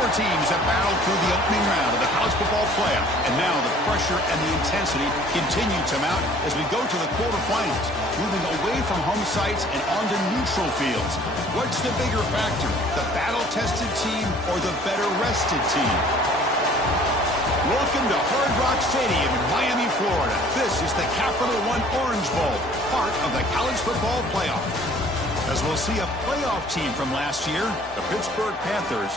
Four teams have battled through the opening round of the college football playoff, and now the pressure and the intensity continue to mount as we go to the quarterfinals, moving away from home sites and onto neutral fields. What's the bigger factor, the battle-tested team or the better-rested team? Welcome to Hard Rock Stadium in Miami, Florida. This is the Capital One Orange Bowl, part of the college football playoff. As we'll see a playoff team from last year, the Pittsburgh Panthers,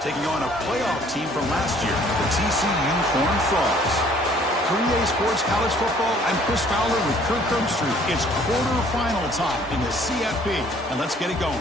taking on a playoff team from last year, the TCU Horned Frogs. 3A Sports College Football, I'm Chris Fowler with Kirk Herbstreit. It's quarterfinal time in the CFP, and let's get it going.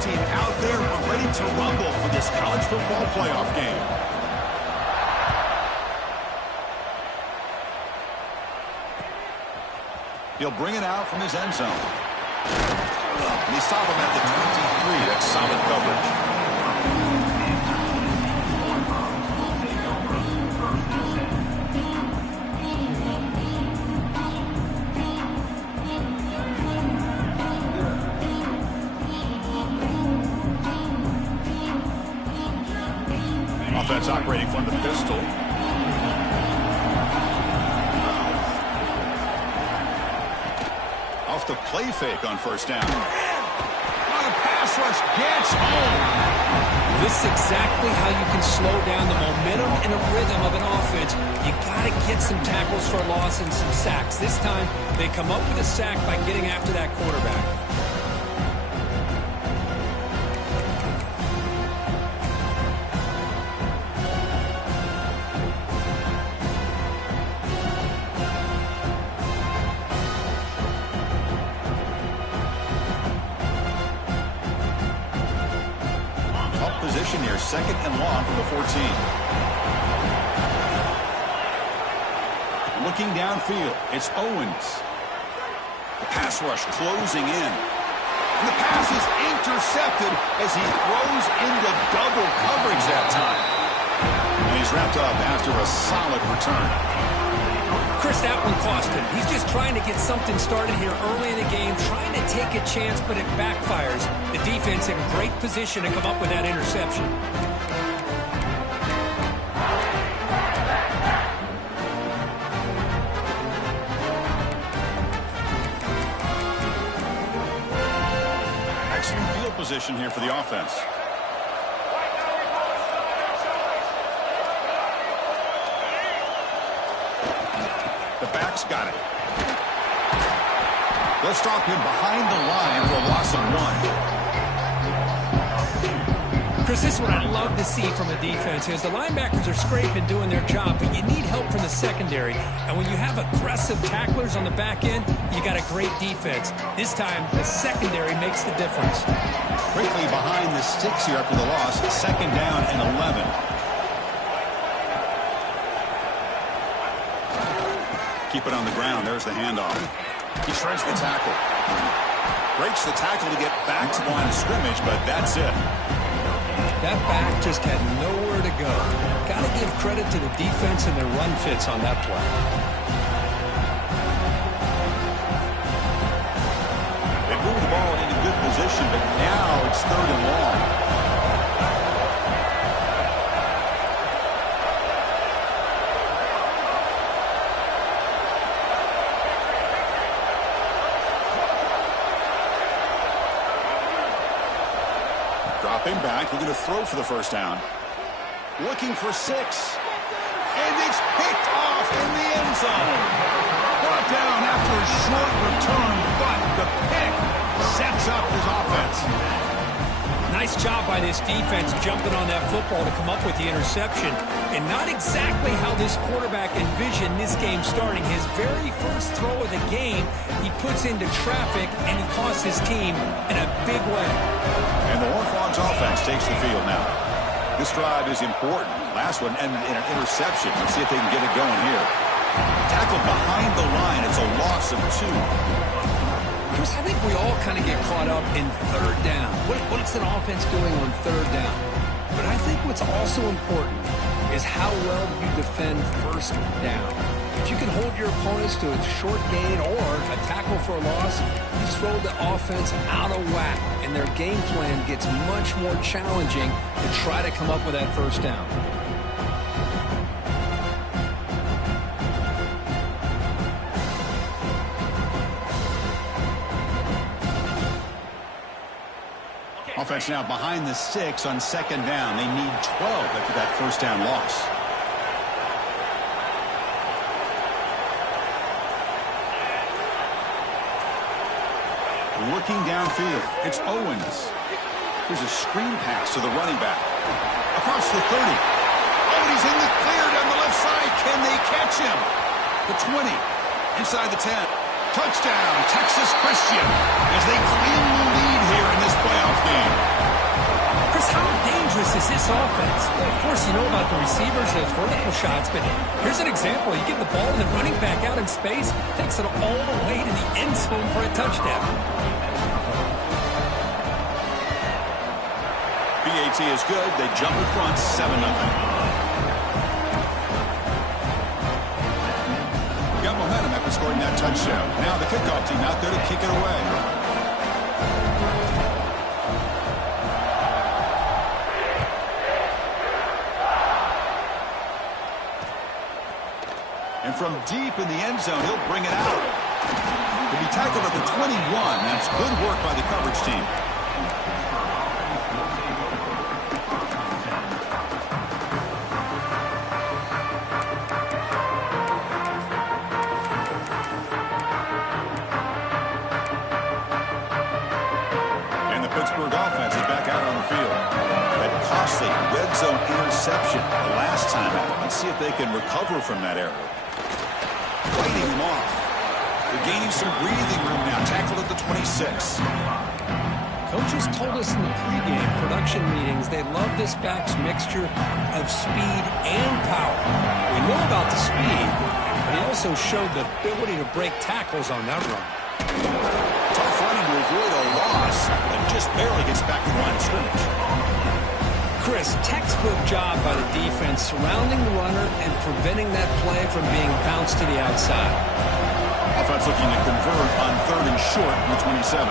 Team out there, we're ready to rumble for this college football playoff game. He'll bring it out from his end zone. And he stopped him at the 23. That's solid coverage. Offense operating from the pistol. Off the play fake on first down. On a pass rush, gets home. This is exactly how you can slow down the momentum and a rhythm of an offense. You got to get some tackles for loss and some sacks. This time, they come up with a sack by getting after that quarterback. Position here, second and long from the 14. Looking downfield, it's Owens. The pass rush closing in. And the pass is intercepted as he throws into double coverage that time. And he's wrapped up after a solid return. Chris, that one cost him. He's just trying to get something started here early in the game, trying to take a chance, but it backfires. The defense in great position to come up with that interception. Excellent field position here for the offense. The back's got it. They'll stop him behind the line for a loss of 1. Chris, this is what I love to see from a defense is the linebackers are scraping, doing their job, but you need help from the secondary. And when you have aggressive tacklers on the back end, you got a great defense. This time, the secondary makes the difference. Quickly behind the sticks here after the loss. Second down and 11. Keep it on the ground. There's the handoff. He shreds the tackle. Breaks the tackle to get back to the line of scrimmage, but that's it. That back just had nowhere to go. Got to give credit to the defense and their run fits on that play. They moved the ball into good position, but now it's third and long. Dropping back, looking to throw for the first down. Looking for 6. And it's picked off in the end zone. Brought down after a short return, but the pick sets up his offense. Nice job by this defense jumping on that football to come up with the interception. And not exactly how this quarterback envisioned this game starting. His very first throw of the game, he puts into traffic, and he costs his team in a big way. And the Horned Frogs offense takes the field now. This drive is important. Last one ended in an interception. Let's see if they can get it going here. Tackled behind the line. It's a loss of 2. Chris, I think we all kind of get caught up in third down. What's an offense doing on third down? But I think what's also important is how well you defend first down. If you can hold your opponents to a short gain or a tackle for a loss, you throw the offense out of whack, and their game plan gets much more challenging to try to come up with that first down. Offense now behind the 6 on second down. They need 12 after that first down loss. Working downfield, it's Owens. Here's a screen pass to the running back. Across the 30. Oh, he's in the clear down the left side. Can they catch him? The 20. Inside the 10. Touchdown, Texas Christian, as they claim the lead here in this playoff game. Chris, how dangerous is this offense? Well, of course, you know about the receivers, those vertical shots, but here's an example. You get the ball and the running back out in space, takes it all the way to the end zone for a touchdown. BAT is good. They jump in front, 7-0. Got momentum after scoring that touchdown. Now the kickoff team out there to kick it away. And from deep in the end zone, he'll bring it out. He'll be tackled at the 21. That's good work by the coverage team. Pittsburgh offense is back out on the field. That costly red zone interception the last time out. Let's see if they can recover from that error. Fighting them off. They're gaining some breathing room now. Tackled at the 26. Coaches told us in the pregame production meetings they love this back's mixture of speed and power. We know about the speed, but he also showed the ability to break tackles on that run. Tough running to avoid a loss, and just barely gets back to the line of scrimmage. Chris, textbook job by the defense surrounding the runner and preventing that play from being bounced to the outside. Offense looking to convert on 3rd and short from the 27.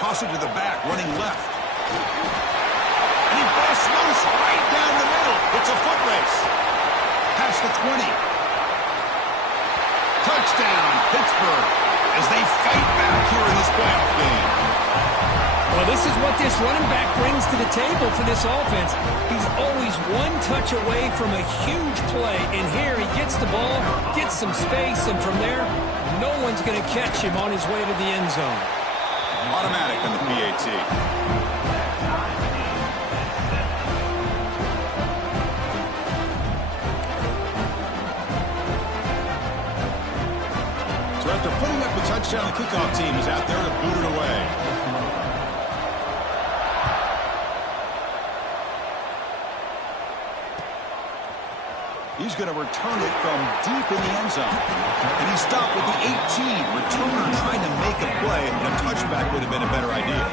Toss it to the back, running left. And he busts loose right down the middle. It's a foot race. Past the 20. Touchdown, Pittsburgh, as they fight back here in this playoff game. Well, this is what this running back brings to the table for this offense. He's always one touch away from a huge play, and here he gets the ball, gets some space, and from there, no one's going to catch him on his way to the end zone. Automatic on the PAT. So after putting up the touchdown, the kickoff team is out there to boot it away. He's going to return it from deep in the end zone. And he stopped with the 18. Returner trying to make a play, and a touchback would have been a better idea.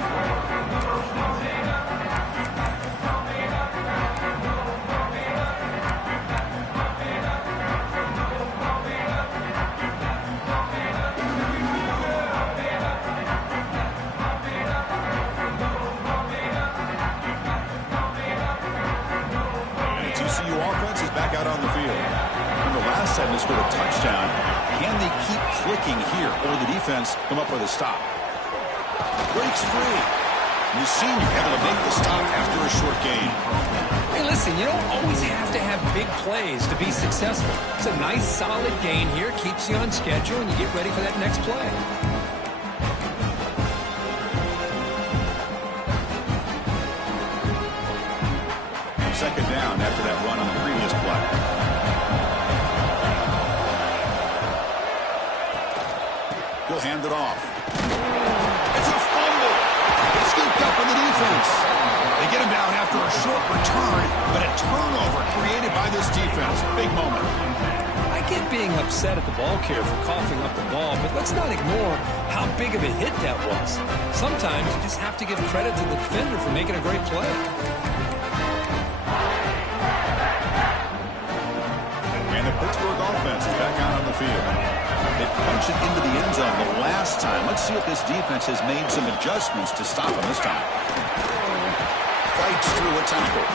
Back out on the field. Remember last time they scored a touchdown. Can they keep clicking here, or the defense come up with a stop? Breaks free. And the senior able to make the stop after a short gain. Hey, listen, you don't always have to have big plays to be successful. It's a nice, solid gain here. Keeps you on schedule, and you get ready for that next play. Second down after that run on the previous play. He'll hand it off. It's a fumble. It's scooped up in the defense. They get him down after a short return, but a turnover created by this defense. Big moment. I get being upset at the ball carrier for coughing up the ball, but let's not ignore how big of a hit that was. Sometimes you just have to give credit to the defender for making a great play. And the Pittsburgh offense is back out on the field. They punched it into the end zone the last time. Let's see if this defense has made some adjustments to stop him this time. Fights through a tackle.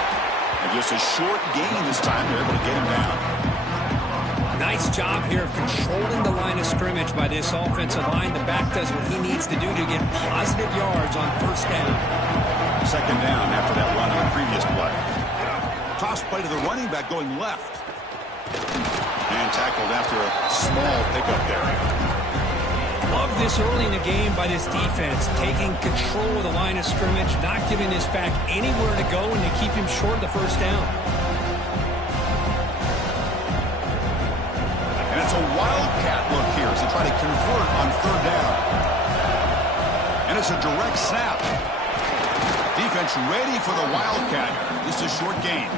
And just a short gain this time. They're able to get him down. Nice job here of controlling the line of scrimmage by this offensive line. The back does what he needs to do to get positive yards on first down. Second down after that run on the previous play. Toss play to the running back going left. And tackled after a small pickup there. Love this early in the game by this defense, taking control of the line of scrimmage, not giving this back anywhere to go, and to keep him short of the first down. And it's a wildcat look here as they try to convert on third down. And it's a direct snap. Defense ready for the wildcat. Just a short gain.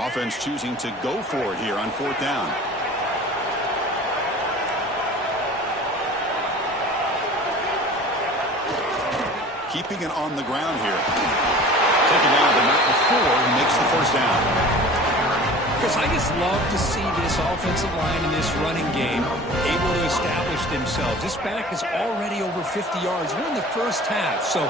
Offense choosing to go for it here on fourth down. Keeping it on the ground here. Taken down the night before he makes the first down. Chris, I just love to see this offensive line in this running game able to establish themselves. This back is already over 50 yards. We're in the first half, so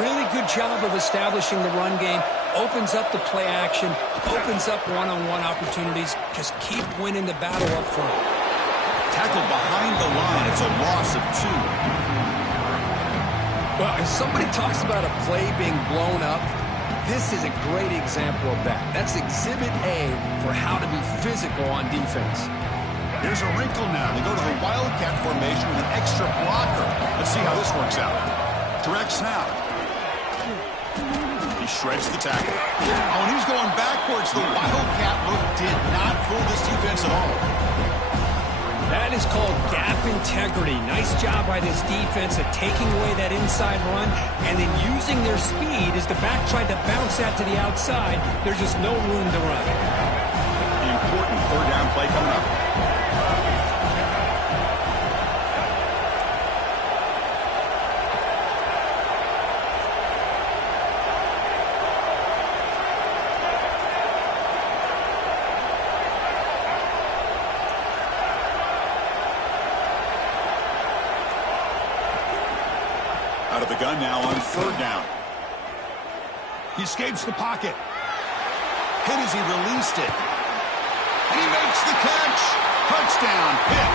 really good job of establishing the run game. Opens up the play action, opens up one-on-one opportunities. Just keep winning the battle up front. Tackled behind the line. It's a loss of 2. Well, if somebody talks about a play being blown up, this is a great example of that. That's exhibit A for how to be physical on defense. Here's a wrinkle now. They go to the wildcat formation with an extra blocker. Let's see how this works out. Direct snap. He shreds the tackle. Oh, and he's going backwards. The wildcat look did not fool this defense at all. That is called gap integrity. Nice job by this defense at taking away that inside run and then using their speed as the back tried to bounce that to the outside. There's just no room to run. The important third down play coming up. Out of the gun now on third down. He escapes the pocket. Hit as he released it. And he makes the catch. Touchdown, Pitt.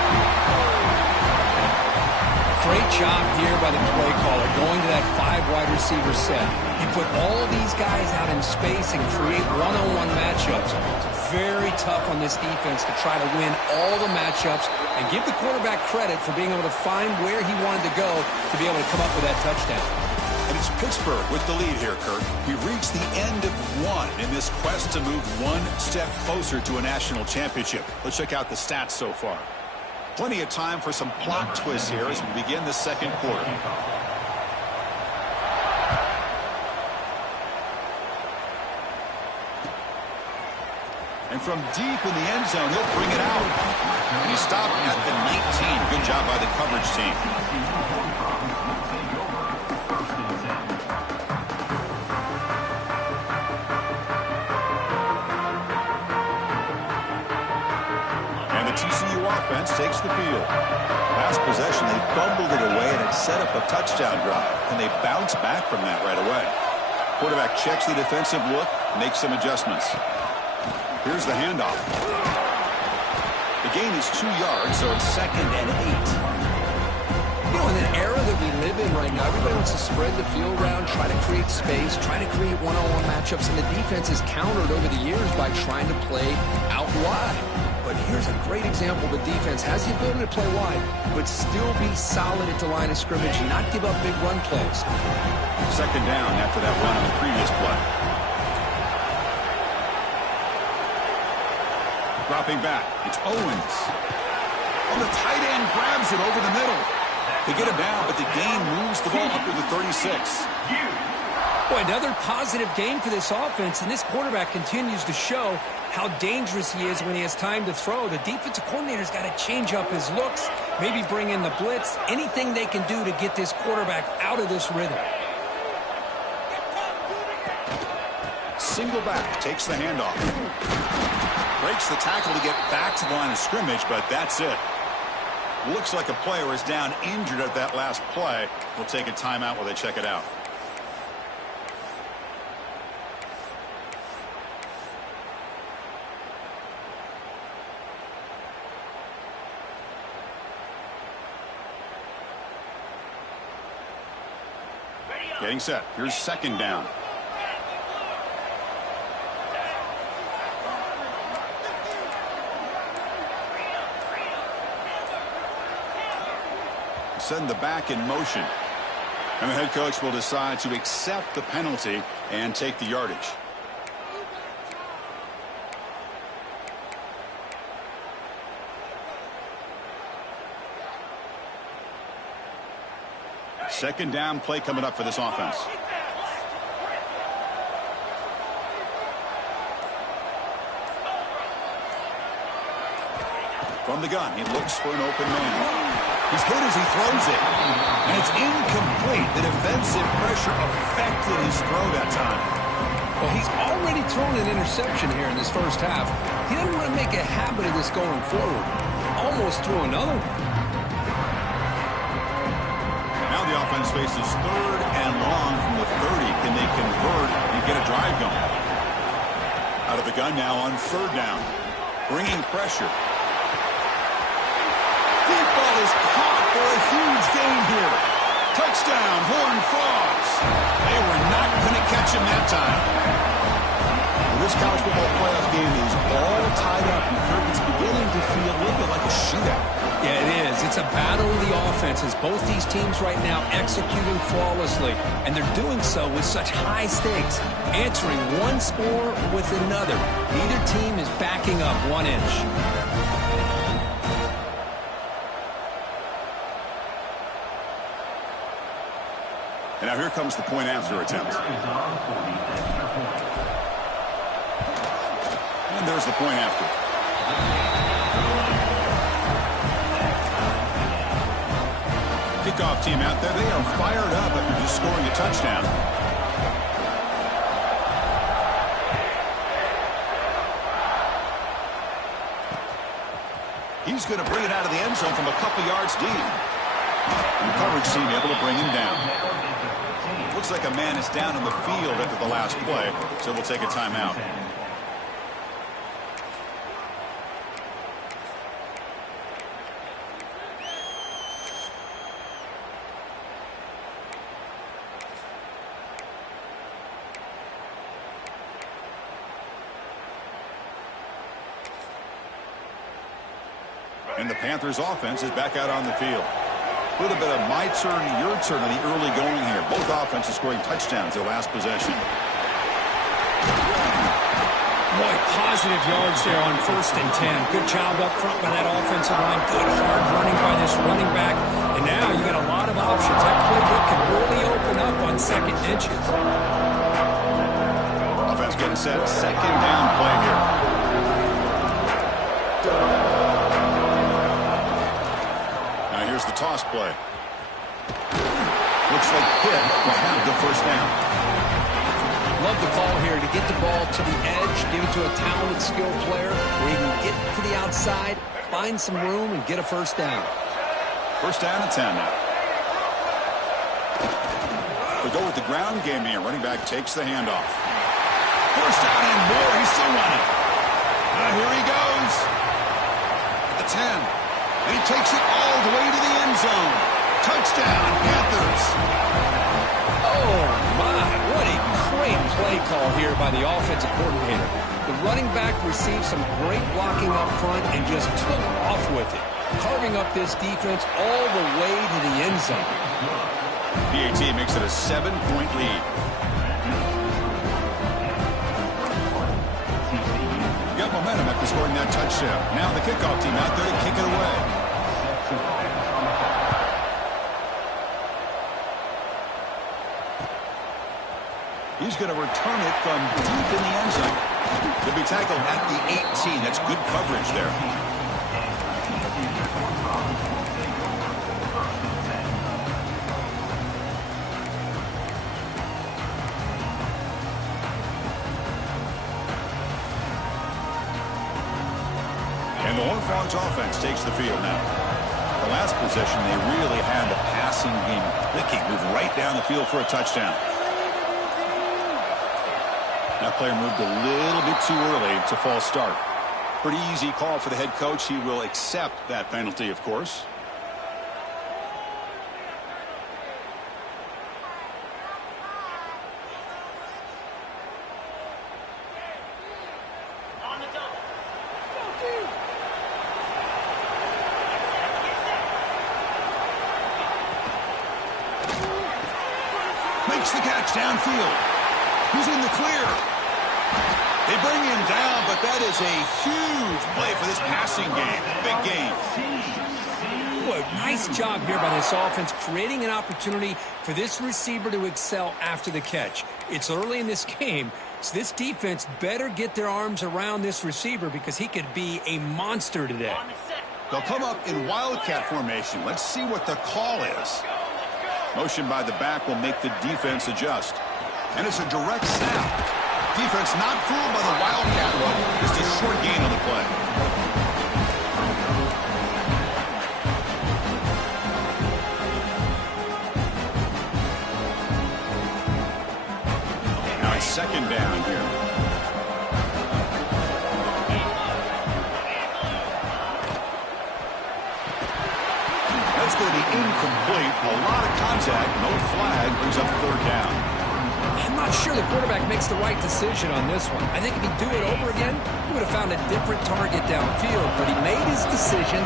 Great job here by the play caller going to that 5 wide receiver set. He put all these guys out in space and create one-on-one matchups. It's very tough on this defense to try to win all the matchups and give the quarterback credit for being able to find where he wanted to go to be able to come up with that touchdown. And it's Pittsburgh with the lead here, Kirk. We've reached the end of one in this quest to move one step closer to a national championship. Let's check out the stats so far. Plenty of time for some plot twists here as we begin the second quarter. And from deep in the end zone, he'll bring it out. And he stopped at the 19. Good job by the coverage team. And the TCU offense takes the field. Last possession, they fumbled it away, and it set up a touchdown drive. And they bounce back from that right away. Quarterback checks the defensive look, makes some adjustments. Here's the handoff. The gain is 2 yards, so it's 2nd and 8. You know, in an era that we live in right now, everybody wants to spread the field around, try to create space, try to create one-on-one matchups, and the defense is countered over the years by trying to play out wide. But here's a great example. The defense has the ability to play wide, but still be solid at the line of scrimmage and not give up big run plays. Second down after that run on the previous play. Dropping back. It's Owens. Oh, the tight end grabs it over the middle. They get him down, but the gain moves the ball up to the 36. Boy, another positive game for this offense, and this quarterback continues to show how dangerous he is when he has time to throw. The defensive coordinator's got to change up his looks, maybe bring in the blitz, anything they can do to get this quarterback out of this rhythm. Single back, takes the handoff. Breaks the tackle to get back to the line of scrimmage, but that's it. Looks like a player is down injured at that last play. We'll take a timeout while they check it out. Getting set. Here's second down. Send the back in motion. And the head coach will decide to accept the penalty and take the yardage. Second down play coming up for this offense. From the gun, he looks for an open man. He's hit as he throws it. And it's incomplete. The defensive pressure affected his throw that time. Well, he's already thrown an interception here in this first half. He doesn't want to make a habit of this going forward. Almost threw another one. Now the offense faces third and long from the 30. Can they convert and get a drive going? Out of the gun now on third down. Bringing pressure. Deep ball is caught for a huge gain here. Touchdown, Horned Frogs. They were not going to catch him that time. Well, this college football playoff game is all tied up. It's beginning to feel a little bit like a shootout. Yeah, it is. It's a battle of the offenses. Both these teams right now executing flawlessly, and they're doing so with such high stakes, answering one score with another. Neither team is backing up 1 inch. And now here comes the point after attempt. And there's the point after. Kickoff team out there. They are fired up after just scoring a touchdown. He's going to bring it out of the end zone from a couple yards deep. And the coverage team able to bring him down. Looks like a man is down in the field after the last play, so we'll take a timeout. And the Panthers offense is back out on the field. A little bit of my turn, your turn on the early going here. Both offenses scoring touchdowns their last possession. Boy, positive yards there on 1st and 10. Good job up front by that offensive line. Good hard running by this running back. And now you got a lot of options. That playbook can really open up on second inches. Offense getting set. Second down play here. Here's the toss play. Looks like Pitt will have the first down. Love the call here to get the ball to the edge, give it to a talented, skilled player where he can get to the outside, find some room, and get a first down. First down and 10 now. We go with the ground game here. Running back takes the handoff. First down and more. He's still running. Here he goes. At the 10. And he takes it all the way to the end zone. Touchdown, Panthers. Oh, my. What a great play call here by the offensive coordinator. The running back received some great blocking up front and just took off with it, carving up this defense all the way to the end zone. PAT makes it a 7-point lead. Got momentum after in scoring that touchdown. Now the kickoff team out there to kick it away. He's going to return it from deep in the end zone. He'll be tackled at the 18. That's good coverage there. And the Horned Frogs offense takes the field now. The last possession, they really had the passing game clicking. Moved right down the field for a touchdown. That player moved a little bit too early to false start. Pretty easy call for the head coach. He will accept that penalty, of course. Makes the catch downfield. He's in the clear. They bring him down, but that is a huge play for this passing game. Big game. Boy, nice job here by this offense, creating an opportunity for this receiver to excel after the catch. It's early in this game, so this defense better get their arms around this receiver because he could be a monster today. They'll come up in wildcat formation. Let's see what the call is. Motion by the back will make the defense adjust. And it's a direct snap. Defense not fooled by the wildcat look. Just a short gain on the play. Now it's second down here. That's going to be incomplete. A lot of contact. No flag. Brings up third down. I'm not sure the quarterback makes the right decision on this one. I think if he'd do it over again, he would have found a different target downfield, but he made his decision.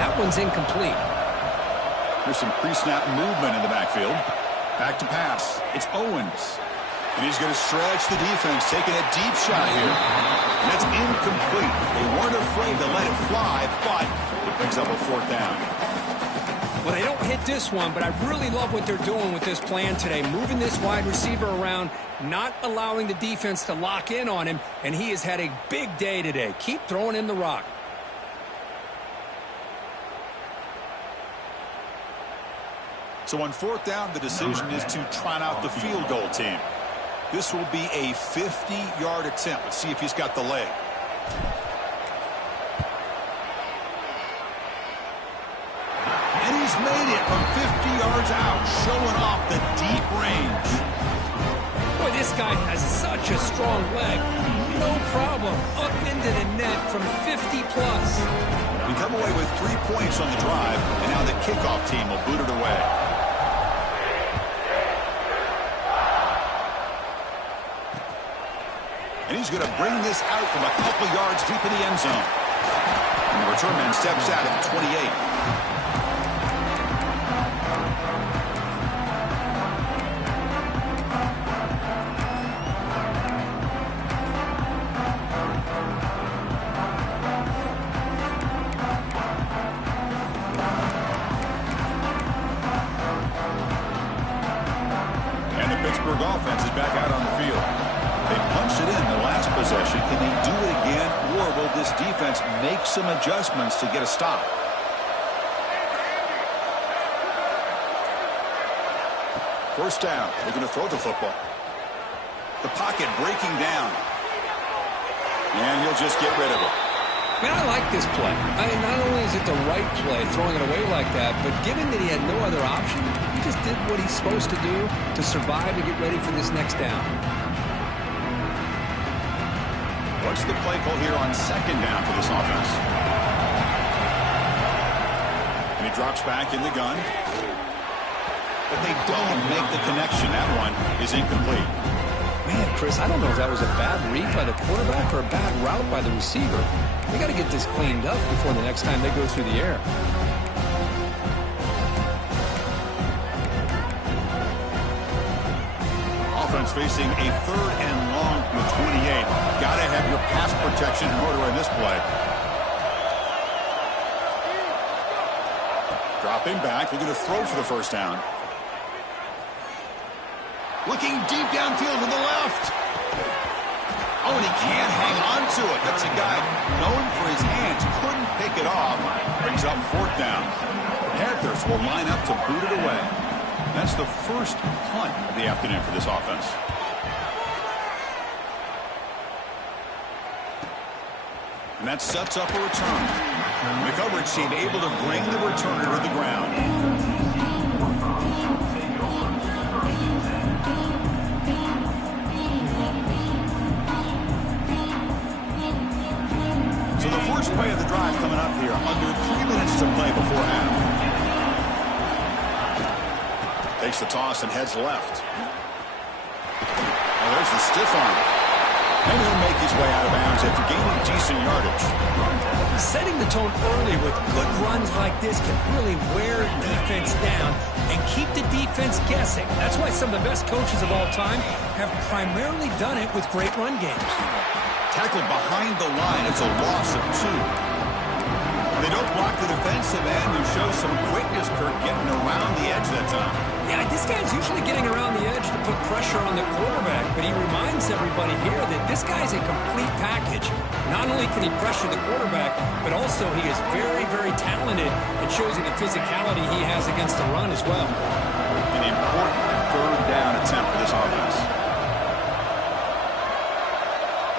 That one's incomplete. There's some pre-snap movement in the backfield. Back to pass. It's Owens. And he's going to stretch the defense, taking a deep shot here. And that's incomplete. They weren't afraid to let it fly, but it picks up a fourth down. Well, they don't hit this one, but I really love what they're doing with this plan today. Moving this wide receiver around, not allowing the defense to lock in on him, and he has had a big day today. Keep throwing in the rock. So on fourth down, the decision is to trot out the field goal team. This will be a 50-yard attempt. Let's see if he's got the leg. And he's made it from 50 yards out, showing off the deep range. Boy, this guy has such a strong leg. No problem. Up into the net from 50-plus. We come away with 3 points on the drive, and now the kickoff team will boot it away. And he's going to bring this out from a couple yards deep in the end zone. And the return man steps out at the 28. And the Pittsburgh offense is back out on the field. They punched it in the last possession. Can they do it again, or will this defense make some adjustments to get a stop? First down. They're going to throw the football. The pocket breaking down. And he'll just get rid of it. Man, I like this play. I mean, not only is it the right play, throwing it away like that, but given that he had no other option, he just did what he's supposed to do to survive and get ready for this next down. What's the play call here on second down for this offense? And he drops back in the gun. But they don't make the connection. That one is incomplete. Man, Chris, I don't know if that was a bad read by the quarterback or a bad route by the receiver. We got to get this cleaned up before the next time they go through the air. offense facing a 3rd and long from the 28. Got to have your pass protection in order in this play. Dropping back, looking to throw for the first down. Looking deep downfield to the left. Oh, and he can't hang on to it. That's a guy known for his hands. Couldn't pick it off. Brings up 4th down. The Panthers will line up to boot it away. That's the first punt of the afternoon for this offense. And that sets up a return. The coverage team able to bring the returner to the ground. So the first play of the drive coming up here. Under 3 minutes to play before half. Takes the toss and heads left. Oh, there's the stiff arm. And he'll make his way out of bounds after gaining decent yardage. Setting the tone early with good runs like this can really wear defense down and keep the defense guessing. That's why some of the best coaches of all time have primarily done it with great run games. Tackled behind the line. It's a loss of 2. They don't block the defensive end, who shows some quickness, Kirk, getting around the edge that time. Yeah, this guy's usually getting around the edge to put pressure on the quarterback, but he reminds everybody here that this guy's a complete package. Not only can he pressure the quarterback, but also he is very, very talented and shows you the physicality he has against the run as well. An important 3rd down attempt for this offense.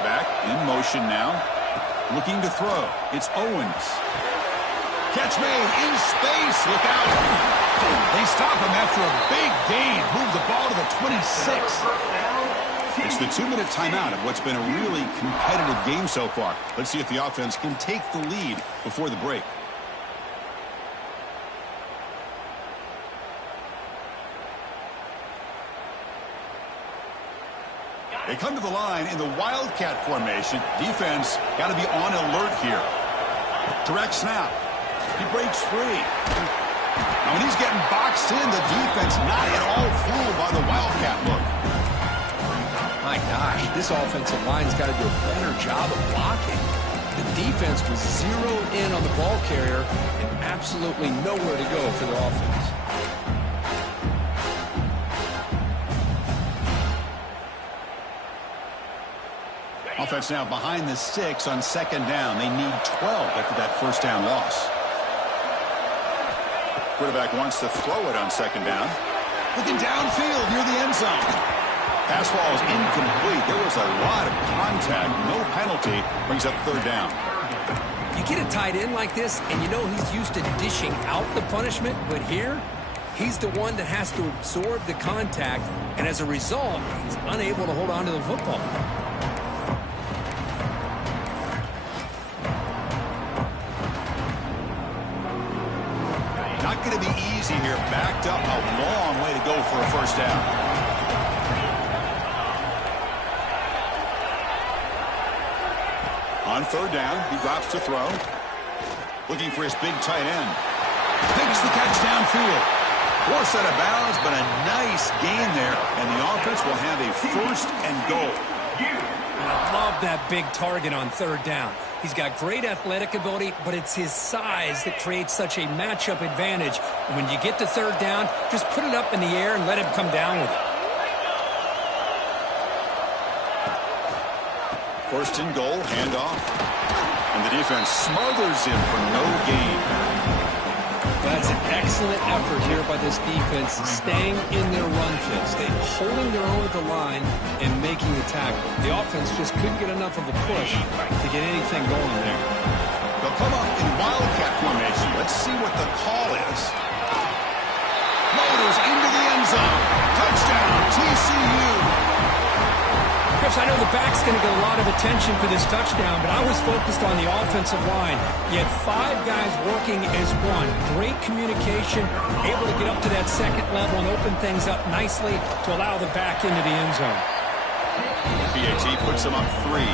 Back in motion now. Looking to throw. It's Owens. Catch made in space. Look out. They stop him after a big gain. Move the ball to the 26. It's the 2-minute timeout of what's been a really competitive game so far. Let's see if the offense can take the lead before the break. They come to the line in the Wildcat formation. Defense got to be on alert here. Direct snap. He breaks free. And when he's getting boxed in, the defense not at all fooled by the Wildcat look. My gosh, this offensive line's got to do a better job of blocking. The defense was zeroed in on the ball carrier and absolutely nowhere to go for their offense. Offense now behind the 6 on 2nd down. They need 12 after that first down loss. Quarterback wants to throw it on 2nd down. Looking downfield near the end zone. Pass ball is incomplete. There was a lot of contact. No penalty. Brings up 3rd down. You get a tight end like this, and you know he's used to dishing out the punishment, but here, he's the one that has to absorb the contact, and as a result, he's unable to hold on to the football. Not going to be easy here. Backed up a long way to go for a first down. On 3rd down, he drops to throw. Looking for his big tight end. Makes the catch downfield. Forced out of bounds, but a nice gain there. And the offense will have a 1st and goal. And I love that big target on 3rd down. He's got great athletic ability, but it's his size that creates such a matchup advantage. And when you get to 3rd down, just put it up in the air and let him come down with it. 1st and goal, handoff. And the defense smothers him for no gain. That's an excellent effort here by this defense, staying in their run fits. They're holding their own at the line and making the tackle. The offense just couldn't get enough of a push to get anything going there. They'll come up in Wildcat formation. Let's see what the call is. Motors into the end zone. Touchdown, TCU. Chris, I know the back's going to get a lot of attention for this touchdown, but I was focused on the offensive line. You had 5 guys working as one. Great communication, able to get up to that 2nd level and open things up nicely to allow the back into the end zone. BAT puts them up 3.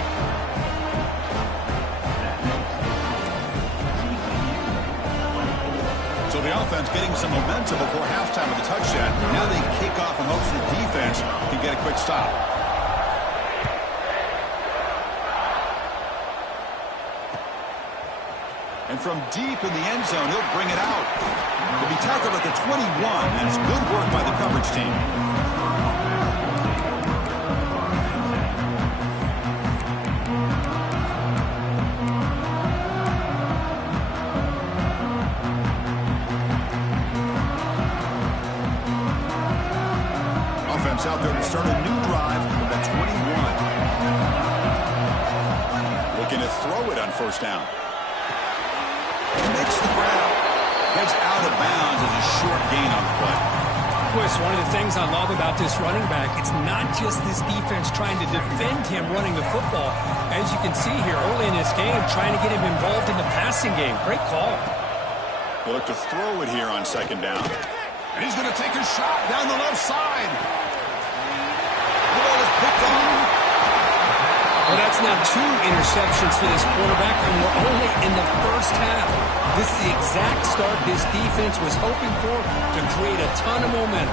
So So the offense getting some momentum before halftime with a touchdown. Now they kick off in hopes the defense can get a quick stop. And from deep in the end zone, he'll bring it out. He'll be tackled at the 21. That's good work by the coverage team. Offense out there to start a new drive from the 21. Looking to throw it on first down. Makes the grab. Gets out of bounds as a short gain on the play. Chris, one of the things I love about this running back, it's not just this defense trying to defend him running the football. As you can see here early in this game, trying to get him involved in the passing game. Great call. They look to throw it here on second down. And he's going to take a shot down the left side. The ball is picked off. Well, that's now 2 interceptions for this quarterback, and we're only in the first half. This is the exact start this defense was hoping for to create a ton of momentum.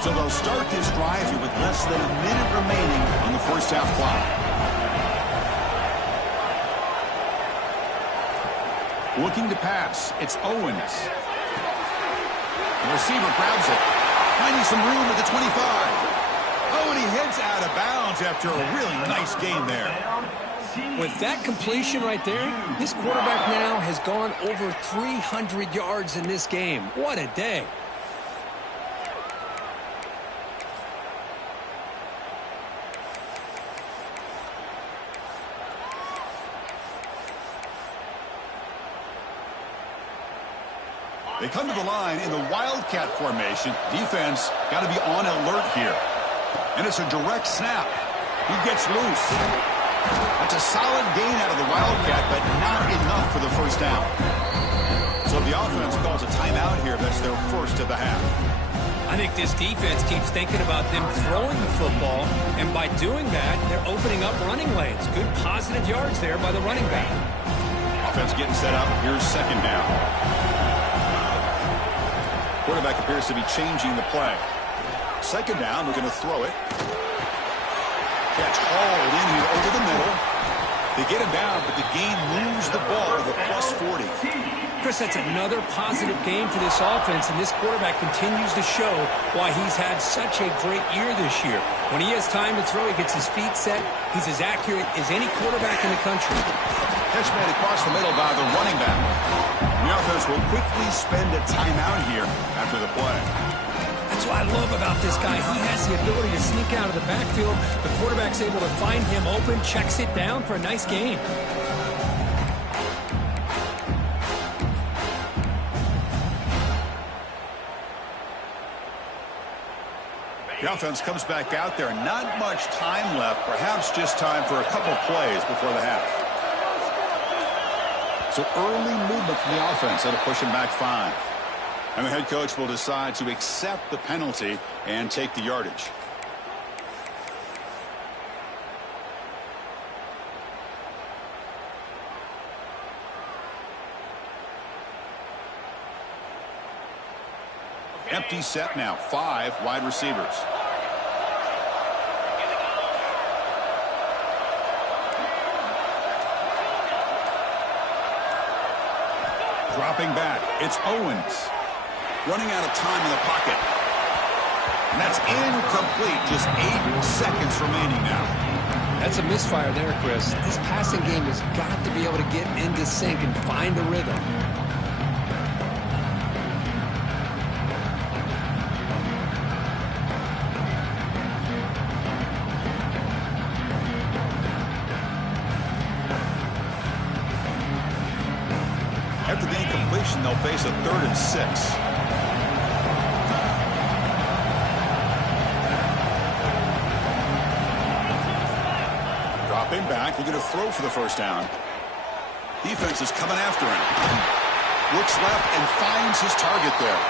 So they'll start this drive here with less than a minute remaining on the first half clock. Looking to pass, it's Owens. The receiver grabs it, finding some room at the 25. Oh, and he heads out of bounds after a really nice gain there. With that completion right there, this quarterback now has gone over 300 yards in this game. What a day. They come to the line in the Wildcat formation. Defense got to be on alert here. And it's a direct snap. He gets loose. That's a solid gain out of the Wildcat, but not enough for the first down. So the offense calls a timeout here. That's their first of the half. I think this defense keeps thinking about them throwing the football, and by doing that, they're opening up running lanes. Good positive yards there by the running back. Offense getting set up. Here's second down. Quarterback appears to be changing the play. Second down, we're going to throw it. Catch hauled in here over the middle. They get him down, but the game moves the ball to the +40. Chris, that's another positive game for this offense, and this quarterback continues to show why he's had such a great year this year. When he has time to throw, he gets his feet set. He's as accurate as any quarterback in the country. Catch made across the middle by the running back. The offense will quickly spend a timeout here after the play. That's what I love about this guy. He has the ability to sneak out of the backfield. The quarterback's able to find him open, checks it down for a nice gain. The offense comes back out there. Not much time left. Perhaps just time for a couple plays before the half. So early movement from the offense. That'll push him back 5. And the head coach will decide to accept the penalty and take the yardage. Empty set now. 5 wide receivers. Dropping back. It's Owens. Running out of time in the pocket. And that's incomplete. Just 8 seconds remaining now. That's a misfire there, Chris. This passing game has got to be able to get into sync and find a rhythm. After the incompletion, they'll face a 3rd and 6. Dropping back, looking to throw for the first down. Defense is coming after him. Looks left and finds his target there.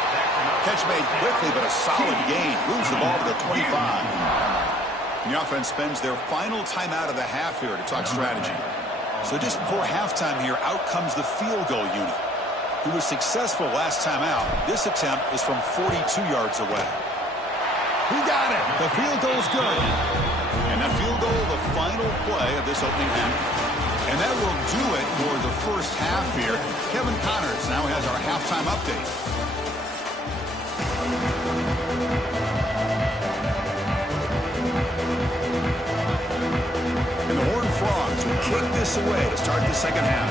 Catch made quickly, but a solid gain. Moves the ball to the 25. The offense spends their final timeout of the half here to talk strategy. So just before halftime here, out comes the field goal unit. Who was successful last time out. This attempt is from 42 yards away. He got it. The field goal's good. And that field goal, the final play of this opening half. And that will do it for the first half here. Kevin Connors now has our halftime update. And the Horned Frogs will kick this away to start the second half.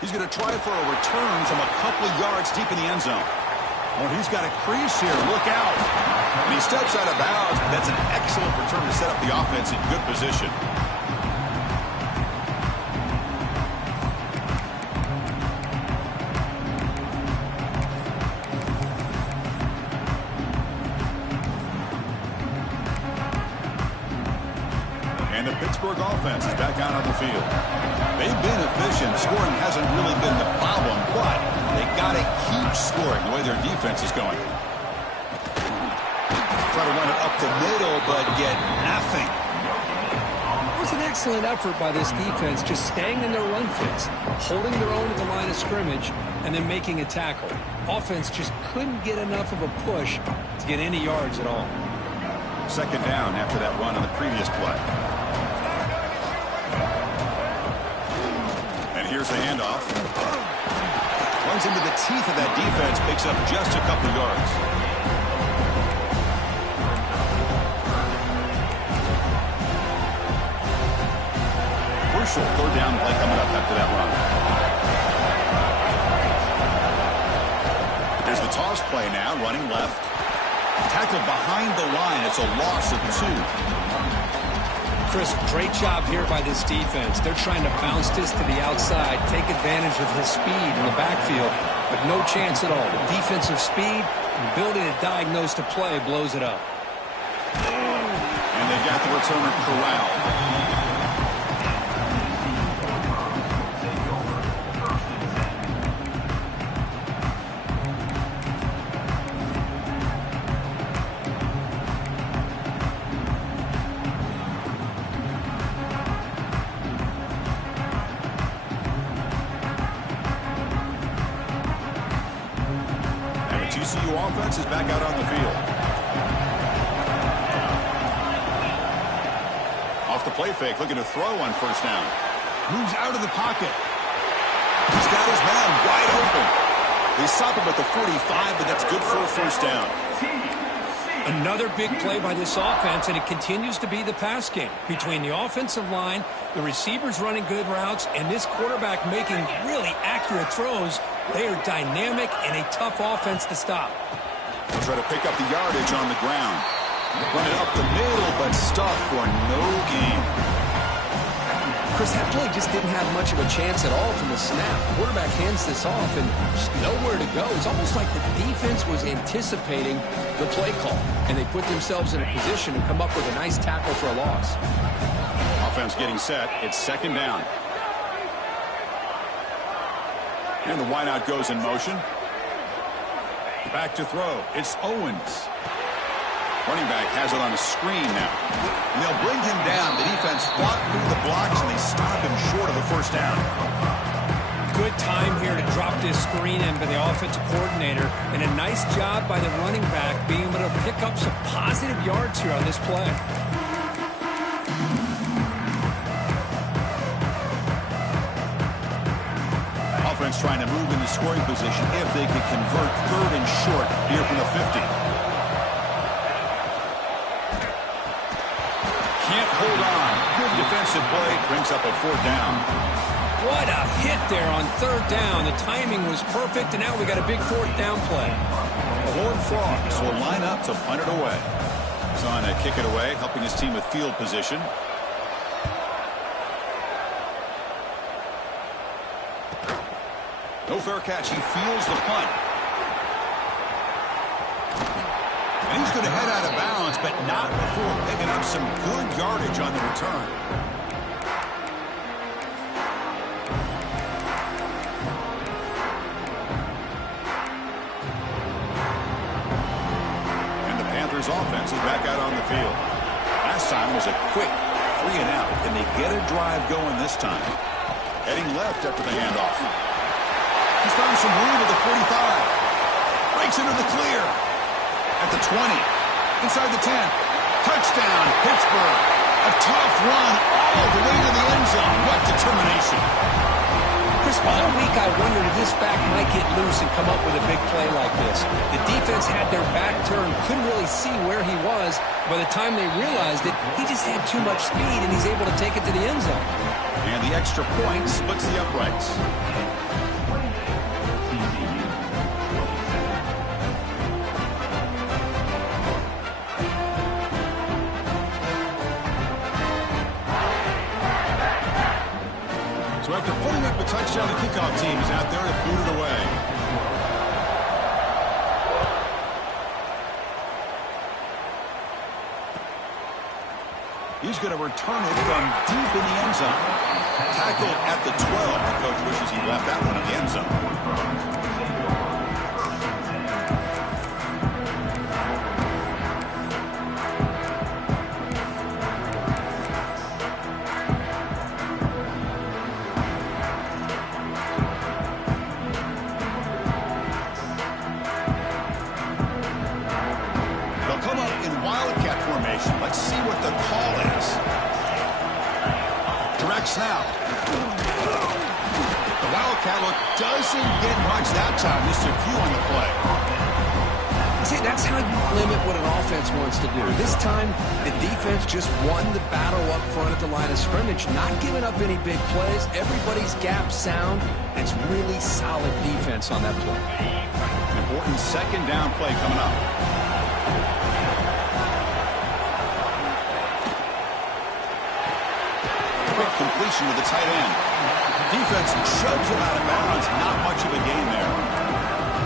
He's going to try for a return from a couple of yards deep in the end zone. Oh, he's got a crease here. Look out. And he steps out of bounds, but that's an excellent return to set up the offense in good position. And the Pittsburgh offense is back out on the field. They've been efficient. Scoring hasn't really been the problem, but they got to keep scoring the way their defense is going. Try to run it up the middle, but get nothing. It was an excellent effort by this defense, just staying in their run fits, holding their own at the line of scrimmage, and then making a tackle. Offense just couldn't get enough of a push to get any yards at all. Second down after that run on the previous play. Here's the handoff. Runs into the teeth of that defense, picks up just a couple yards. Crucial third down play coming up after that run. There's the toss play now, running left. Tackled behind the line. It's a loss of 2. Chris, great job here by this defense. They're trying to bounce this to the outside, take advantage of his speed in the backfield, but no chance at all. The defensive speed and ability to diagnose the play blows it up. And they got the returner corralled. TCU offense is back out on the field. Off the play fake, looking to throw on first down. Moves out of the pocket. He's got his man wide open. They stop him at the 45, but that's good for a first down. Another big play by this offense, and it continues to be the pass game. Between the offensive line, the receivers running good routes, and this quarterback making really accurate throws, they are dynamic and a tough offense to stop. They'll try to pick up the yardage on the ground. Run it up the middle, but stuffed for no gain. Chris, that play just didn't have much of a chance at all from the snap. The quarterback hands this off and just nowhere to go. It's almost like the defense was anticipating the play call, and they put themselves in a position to come up with a nice tackle for a loss. Offense getting set. It's second down. And the wideout goes in motion. Back to throw. It's Owens. Running back has it on a screen now. And they'll bring him down. The defense fought through the blocks, and they stop him short of the first down. Good time here to drop this screen in by the offensive coordinator. And a nice job by the running back being able to pick up some positive yards here on this play. Offense trying to move into scoring position if they could convert third and short here from the 50. Can't hold on. Good defensive play. Brings up a fourth down. What a hit there on third down. The timing was perfect, and now we got a big fourth down play. The Horned Frogs will line up to punt it away. He's on to kick it away, helping his team with field position. No fair catch. He feels the punt. And he's going to head out of bounds, but not before picking up some good yardage on the return. is back out on the field. Last time was a quick 3 and out. Can they get a drive going this time? Heading left after the handoff. He's found some room at the 45. Breaks into the clear. At the 20. Inside the 10. Touchdown, Pittsburgh. A tough run all the way to the end zone. What determination. Chris, all week I wondered if this back might get loose and come up with a big play like this. The defense had their back turned, couldn't really see where he was. By the time they realized it, he just had too much speed, and he's able to take it to the end zone. And the extra point splits the uprights. So after putting up a touchdown, the kickoff team is out there to boot it away. He's going to return it from deep in the end zone. Tackled at the 12. The coach wishes he left that one in the end zone. Let's see what the call is. Direct snap. The Wildcat look doesn't get much that time. Just a few on the play. See, that's how you limit what an offense wants to do. This time, the defense just won the battle up front at the line of scrimmage, not giving up any big plays. Everybody's gap sound. It's really solid defense on that play. An important second down play coming up. Quick completion to the tight end. Defense shoves him out of bounds. Not much of a gain there.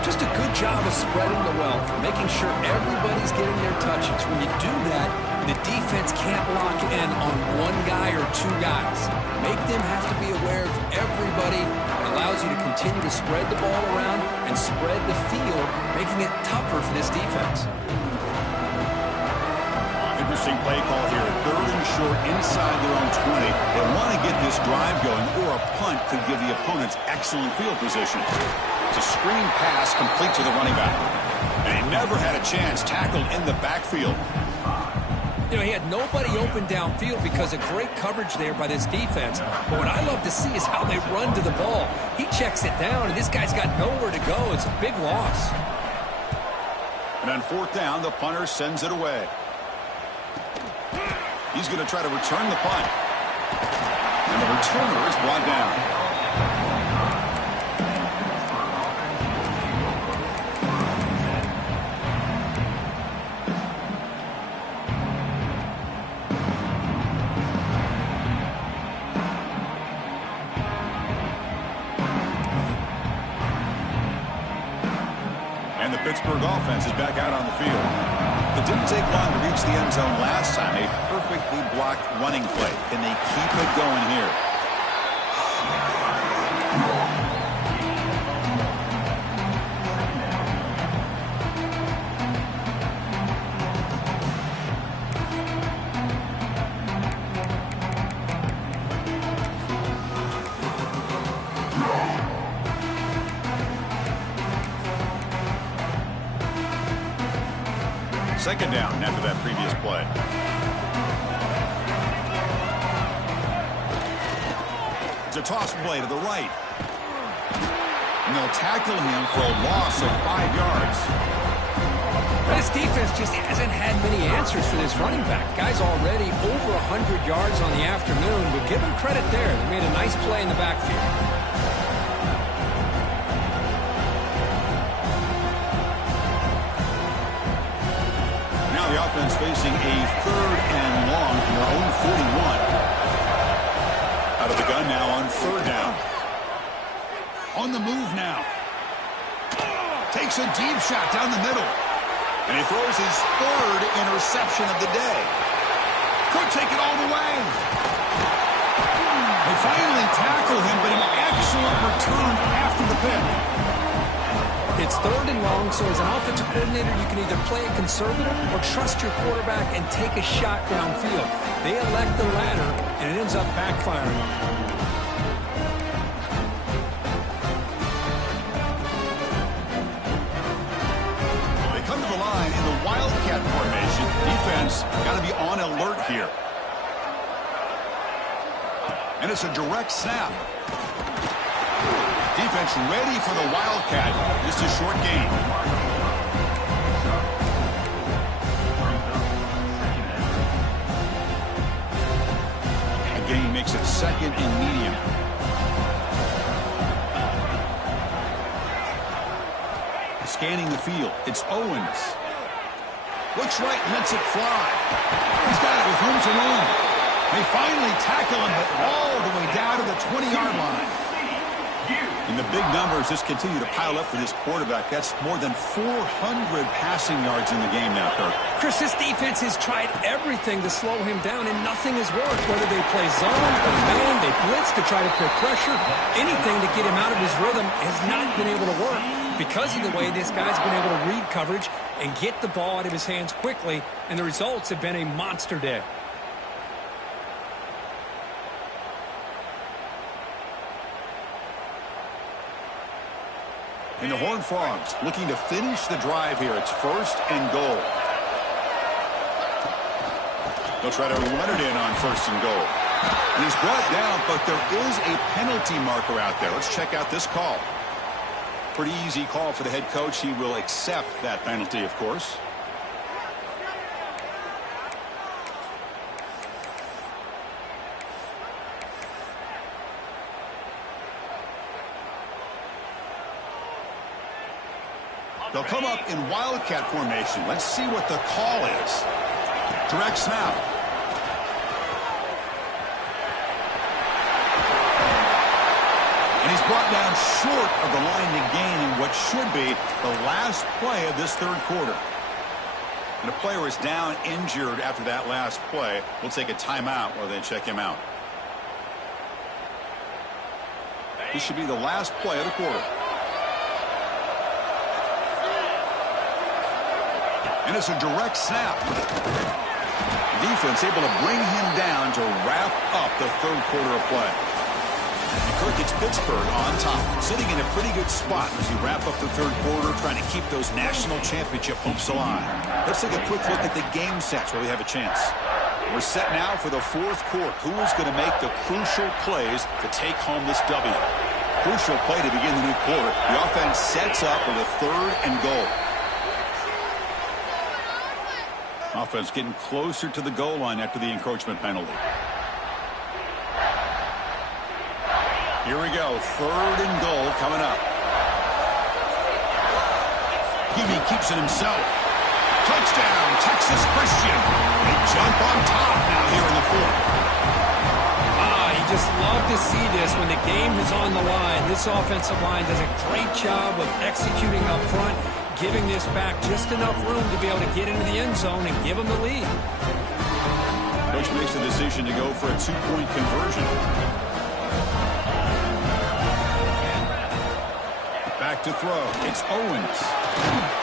Just a good job of spreading the wealth, making sure everybody's getting their touches. When you do that, the defense can't lock in on one guy or two guys. Make them have to be aware of everybody. It allows you to continue to spread the ball around and spread the field, making it tougher for this defense. Interesting play call here. 3rd and short inside their own 20. They want to get this drive going, or a punt could give the opponents excellent field position. It's a screen pass complete to the running back. And he never had a chance, tackled in the backfield. You know, he had nobody open downfield because of great coverage there by this defense. But what I love to see is how they run to the ball. He checks it down, and this guy's got nowhere to go. It's a big loss. And on 4th down, the punter sends it away. He's going to try to return the punt. And the returner is brought down. And the Pittsburgh offense is back out on the field. It didn't take long to reach the end zone last time. A perfectly blocked running play. Can they keep it going here? Second down after that previous play. It's a toss play to the right. And they'll tackle him for a loss of 5 yards. This defense just hasn't had many answers for this running back. Guy's already over 100 yards on the afternoon, but give him credit there. They made a nice play in the backfield. The offense facing a 3rd and long from their own 41. Out of the gun now on 3rd down. On the move now. Takes a deep shot down the middle. And he throws his 3rd interception of the day. Could take it all the way. They finally tackle him, but an excellent return after the pick. It's 3rd and long, so as an offensive coordinator, you can either play it conservative or trust your quarterback and take a shot downfield. They elect the latter, and it ends up backfiring. They come to the line in the Wildcat formation. Defense got to be on alert here. And it's a direct snap. Defense ready for the Wildcat. Just a short gain. A gain makes it 2nd and medium. Scanning the field. It's Owens. Looks right, lets it fly. He's got it with room to run. They finally tackle him, but all the way down to the 20-yard line. And the big numbers just continue to pile up for this quarterback. That's more than 400 passing yards in the game now, Kirk. Chris, this defense has tried everything to slow him down, and nothing has worked. Whether they play zone or man, they blitz to try to put pressure, anything to get him out of his rhythm has not been able to work. Because of the way this guy's been able to read coverage and get the ball out of his hands quickly, and the results have been a monster day. And the Horned Frogs looking to finish the drive here. It's 1st and goal. They'll try to run it in on 1st and goal. And he's brought down, but there is a penalty marker out there. Let's check out this call. Pretty easy call for the head coach. He will accept that penalty, of course. They'll come up in Wildcat formation. Let's see what the call is. Direct snap. And he's brought down short of the line to gain in what should be the last play of this 3rd quarter. And a player is down injured after that last play. We'll take a timeout while they check him out. This should be the last play of the quarter. And it's a direct snap. Defense able to bring him down to wrap up the 3rd quarter of play. And Kirk, it's Pittsburgh on top, sitting in a pretty good spot as you wrap up the 3rd quarter, trying to keep those national championship hopes alive. Let's take a quick look at the game sets where we have a chance. We're set now for the 4th quarter. Who is going to make the crucial plays to take home this W? Crucial play to begin the new quarter. The offense sets up with a 3rd and goal. Offense getting closer to the goal line after the encroachment penalty. Here we go. 3rd and goal coming up. Gimme keeps it himself. Touchdown, Texas Christian. They jump on top now here in the 4th. You just love to see this when the game is on the line. This offensive line does a great job of executing up front, giving this back just enough room to be able to get into the end zone and give them the lead. Coach makes the decision to go for a 2-point conversion. Back to throw. It's Owens.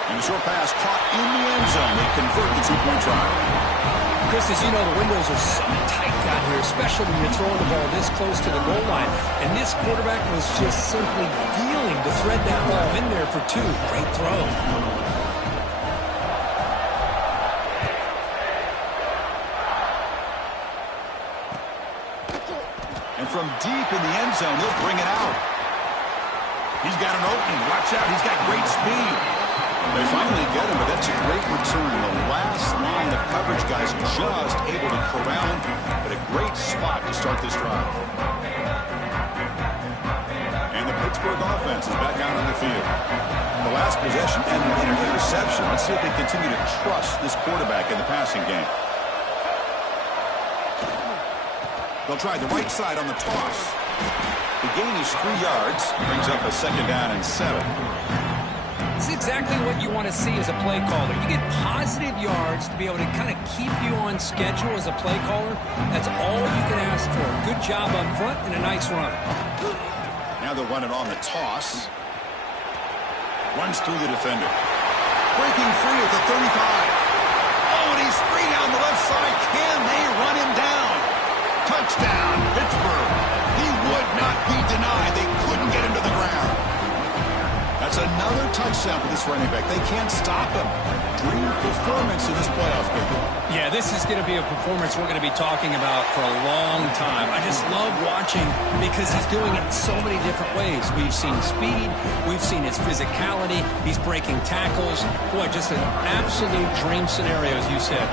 And the short pass caught in the end zone. They convert the 2-point try. Chris, as you know, the windows are so tight down here, especially when you're throwing the ball this close to the goal line. And this quarterback was just simply dealing to thread that ball in there for 2. Great throw. And from deep in the end zone, he'll bring it out. He's got an opening. Watch out. He's got great speed. They finally get him, but that's a great return. The last line of coverage guys just able to corral him, but a great spot to start this drive. And the Pittsburgh offense is back out on the field. The last possession ended in an interception. Let's see if they continue to trust this quarterback in the passing game. They'll try the right side on the toss. The gain is 3 yards, brings up a 2nd down and 7. This is exactly what you want to see as a play caller. You get positive yards to be able to kind of keep you on schedule as a play caller. That's all you can ask for. Good job up front and a nice run. Now they'll run it on the toss. Runs through the defender. Breaking free at the 35. Oh, and he's free down the left side. Can they run him down? Touchdown, Pittsburgh. He would not be denied. They couldn't get him to the ground. That's another touchdown for this running back. They can't stop him. Dream performance in this playoff game. Yeah, this is going to be a performance we're going to be talking about for a long time. I just love watching because he's doing it in so many different ways. We've seen speed. We've seen his physicality. He's breaking tackles. Boy, just an absolute dream scenario, as you said.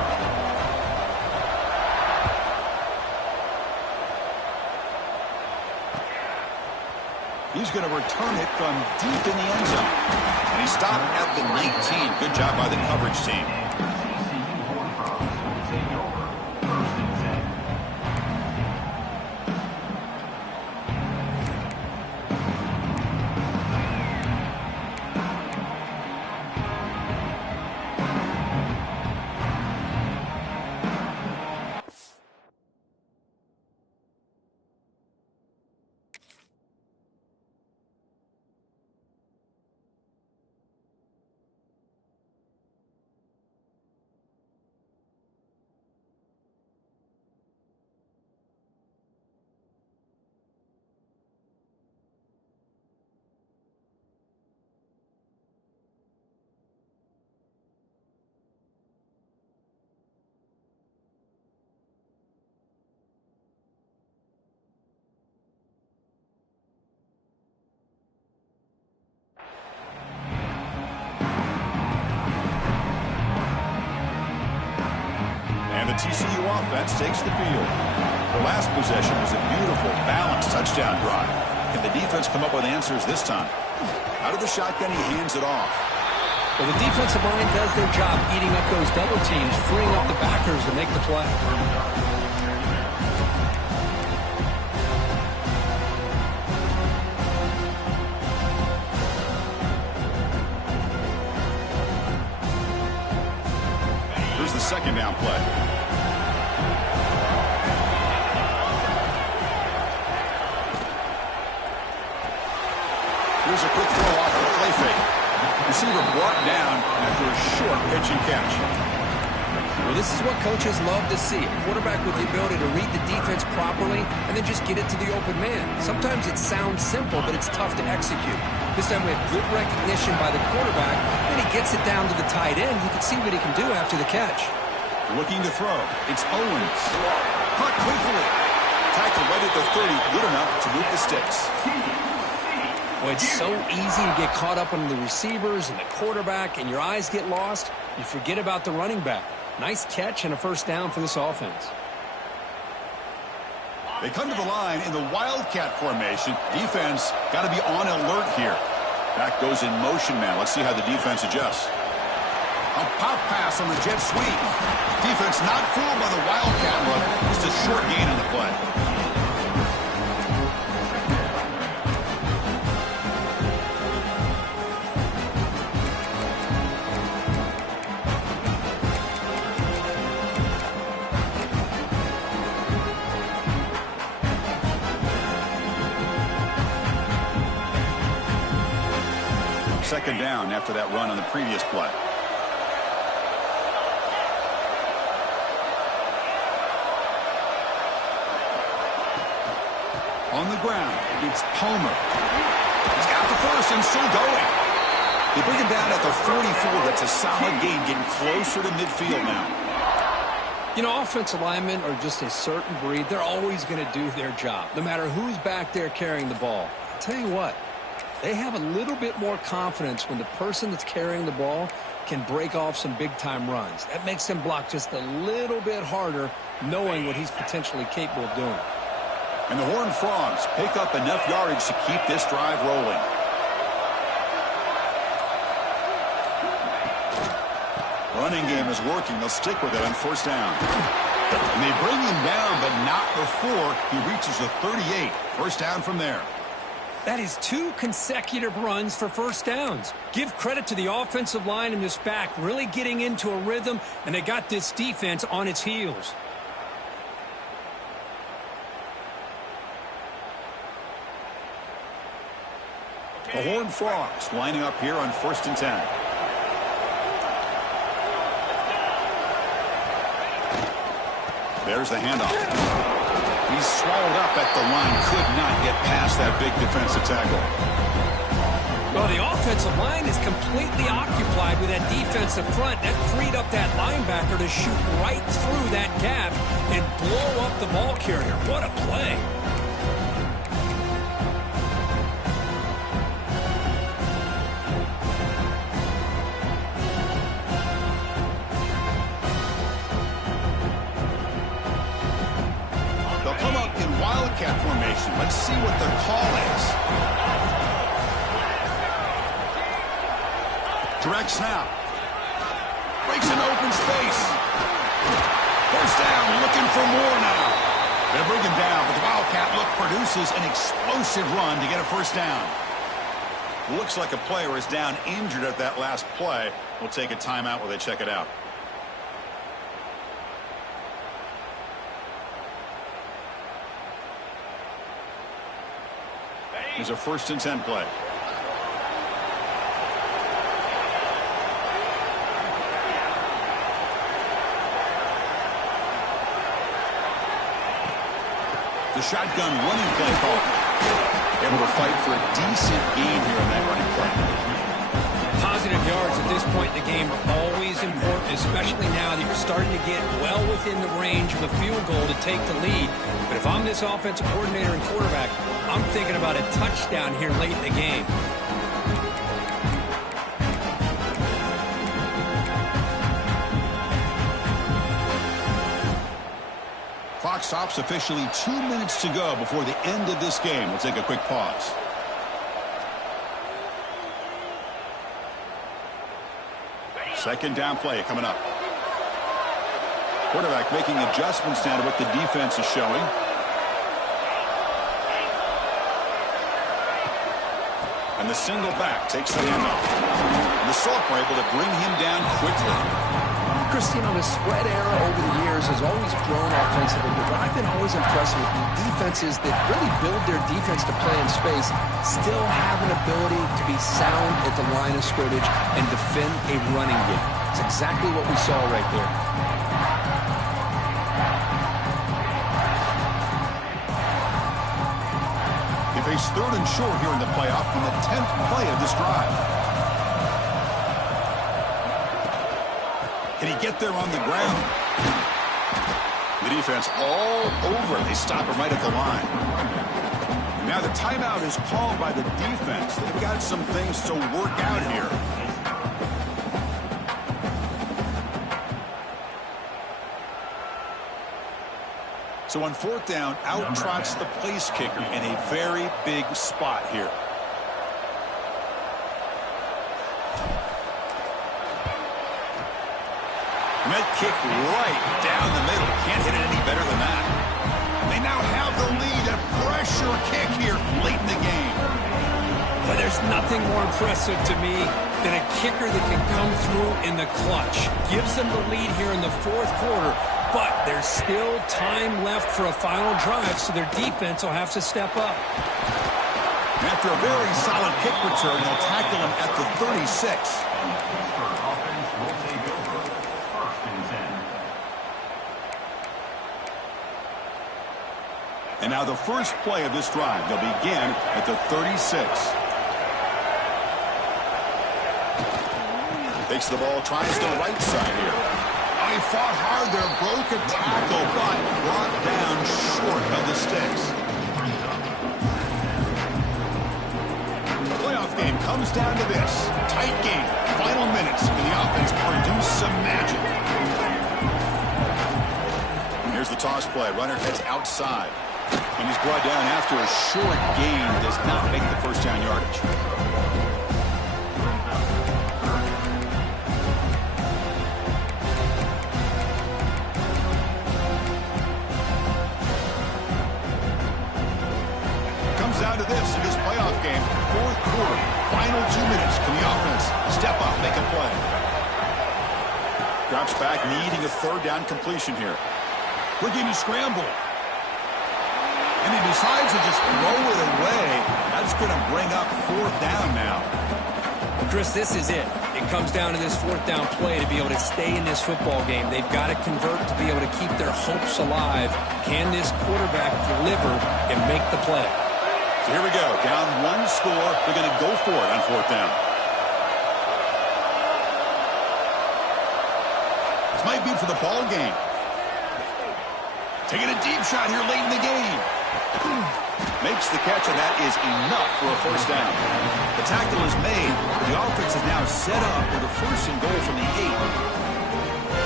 He's going to return it from deep in the end zone. And he stopped at the 19. Good job by the coverage team. The TCU offense takes the field. The last possession was a beautiful, balanced touchdown drive. Can the defense come up with answers this time? Out of the shotgun, he hands it off. Well, the defensive line does their job eating up those double teams, freeing up the backers to make the play. Here's the second down play. Here's a quick throw off the play fake. Receiver brought down after a short pitch and catch. Well, this is what coaches love to see. A quarterback with the ability to read the defense properly and then just get it to the open man. Sometimes it sounds simple, but it's tough to execute. This time we have good recognition by the quarterback. Then he gets it down to the tight end. You can see what he can do after the catch. Looking to throw. It's Owens. Caught quickly. Tackle right at the 30. Good enough to move the sticks. Well, it's so easy to get caught up on the receivers and the quarterback, and your eyes get lost. You forget about the running back. Nice catch and a first down for this offense. They come to the line in the Wildcat formation. Defense got to be on alert here. Back goes in motion now. Let's see how the defense adjusts. A pop pass on the jet sweep. Defense not fooled by the Wildcat look. Just a short gain on the play. Second down after that run on the previous play. On the ground, it's Palmer. He's got the first and still going. They bring him down at the 44. That's a solid gain, getting closer to midfield now. You know, offensive linemen are just a certain breed. They're always going to do their job, no matter who's back there carrying the ball. I'll tell you what, they have a little bit more confidence when the person that's carrying the ball can break off some big-time runs. That makes them block just a little bit harder, knowing what he's potentially capable of doing. And the Horned Frogs pick up enough yardage to keep this drive rolling. Running game is working. They'll stick with it on first down. And they bring him down, but not before he reaches the 38. First down from there. That is 2 consecutive runs for first downs. Give credit to the offensive line and this back really getting into a rhythm, and they got this defense on its heels. The Horned Frogs lining up here on 1st and 10. There's the handoff. He's swallowed up at the line. Could not get past that big defensive tackle. Well, the offensive line is completely occupied with that defensive front. That freed up that linebacker to shoot right through that gap and blow up the ball carrier. What a play. They'll come up in wildcat formation. Let's see what their call is. Direct snap. Breaks an open space. First down, looking for more now. They bring him down, but the wildcat look produces an explosive run to get a first down. Looks like a player is down injured at that last play. We'll take a timeout while they check it out. There's a 1st and 10 play. The shotgun running play call. Able to fight for a decent gain here in that running play. Positive yards at this point in the game are always important, especially now that you're starting to get well within the range of a field goal to take the lead. But if I'm this offensive coordinator and quarterback, I'm thinking about a touchdown here late in the game. Clock stops officially 2 minutes to go before the end of this game. We'll take a quick pause. Second down play coming up. Quarterback making adjustments now to what the defense is showing. And the single back takes the handoff. And the Salk were able to bring him down quickly. Chris, you know, the spread era over the years has always grown offensively, but what I've been always impressed with the defenses that really build their defense to play in space still have an ability to be sound at the line of scrimmage and defend a running game. It's exactly what we saw right there. They face 3rd and short here in the playoff on the 10th play of this drive. Can he get there on the ground? The defense all over. They stop him right at the line. Now the timeout is called by the defense. They've got some things to work out here. So on 4th down, out trots the place kicker in a very big spot here. Net kick right down the middle. Can't hit it any better than that. They now have the lead. A pressure kick here late in the game. But there's nothing more impressive to me than a kicker that can come through in the clutch. Gives them the lead here in the 4th quarter, but there's still time left for a final drive, so their defense will have to step up. After a very solid kick return, they'll tackle him at the 36. And now the first play of this drive. They'll begin at the 36. Takes the ball, tries the right side here. Oh, he fought hard there, broke a tackle, but brought down short of the sticks. The playoff game comes down to this. Tight game. Final minutes. Can the offense produce some magic? Here's the toss play. Runner heads outside. And he's brought down after a short gain. Does not make the first down yardage. Comes down to this in this playoff game. 4th quarter. Final 2 minutes. Can the offense step up, make a play? Drops back, needing a 3rd down completion here. We're getting a scramble. And he decides to just throw it away. That's going to bring up 4th down now. Chris, this is it. It comes down to this 4th down play to be able to stay in this football game. They've got to convert to be able to keep their hopes alive. Can this quarterback deliver and make the play? So here we go. Down 1 score. They're going to go for it on 4th down. This might be for the ball game. Taking a deep shot here late in the game. Makes the catch, and that is enough for a 1st down. The tackle is made. The offense is now set up with a 1st and goal from the 8.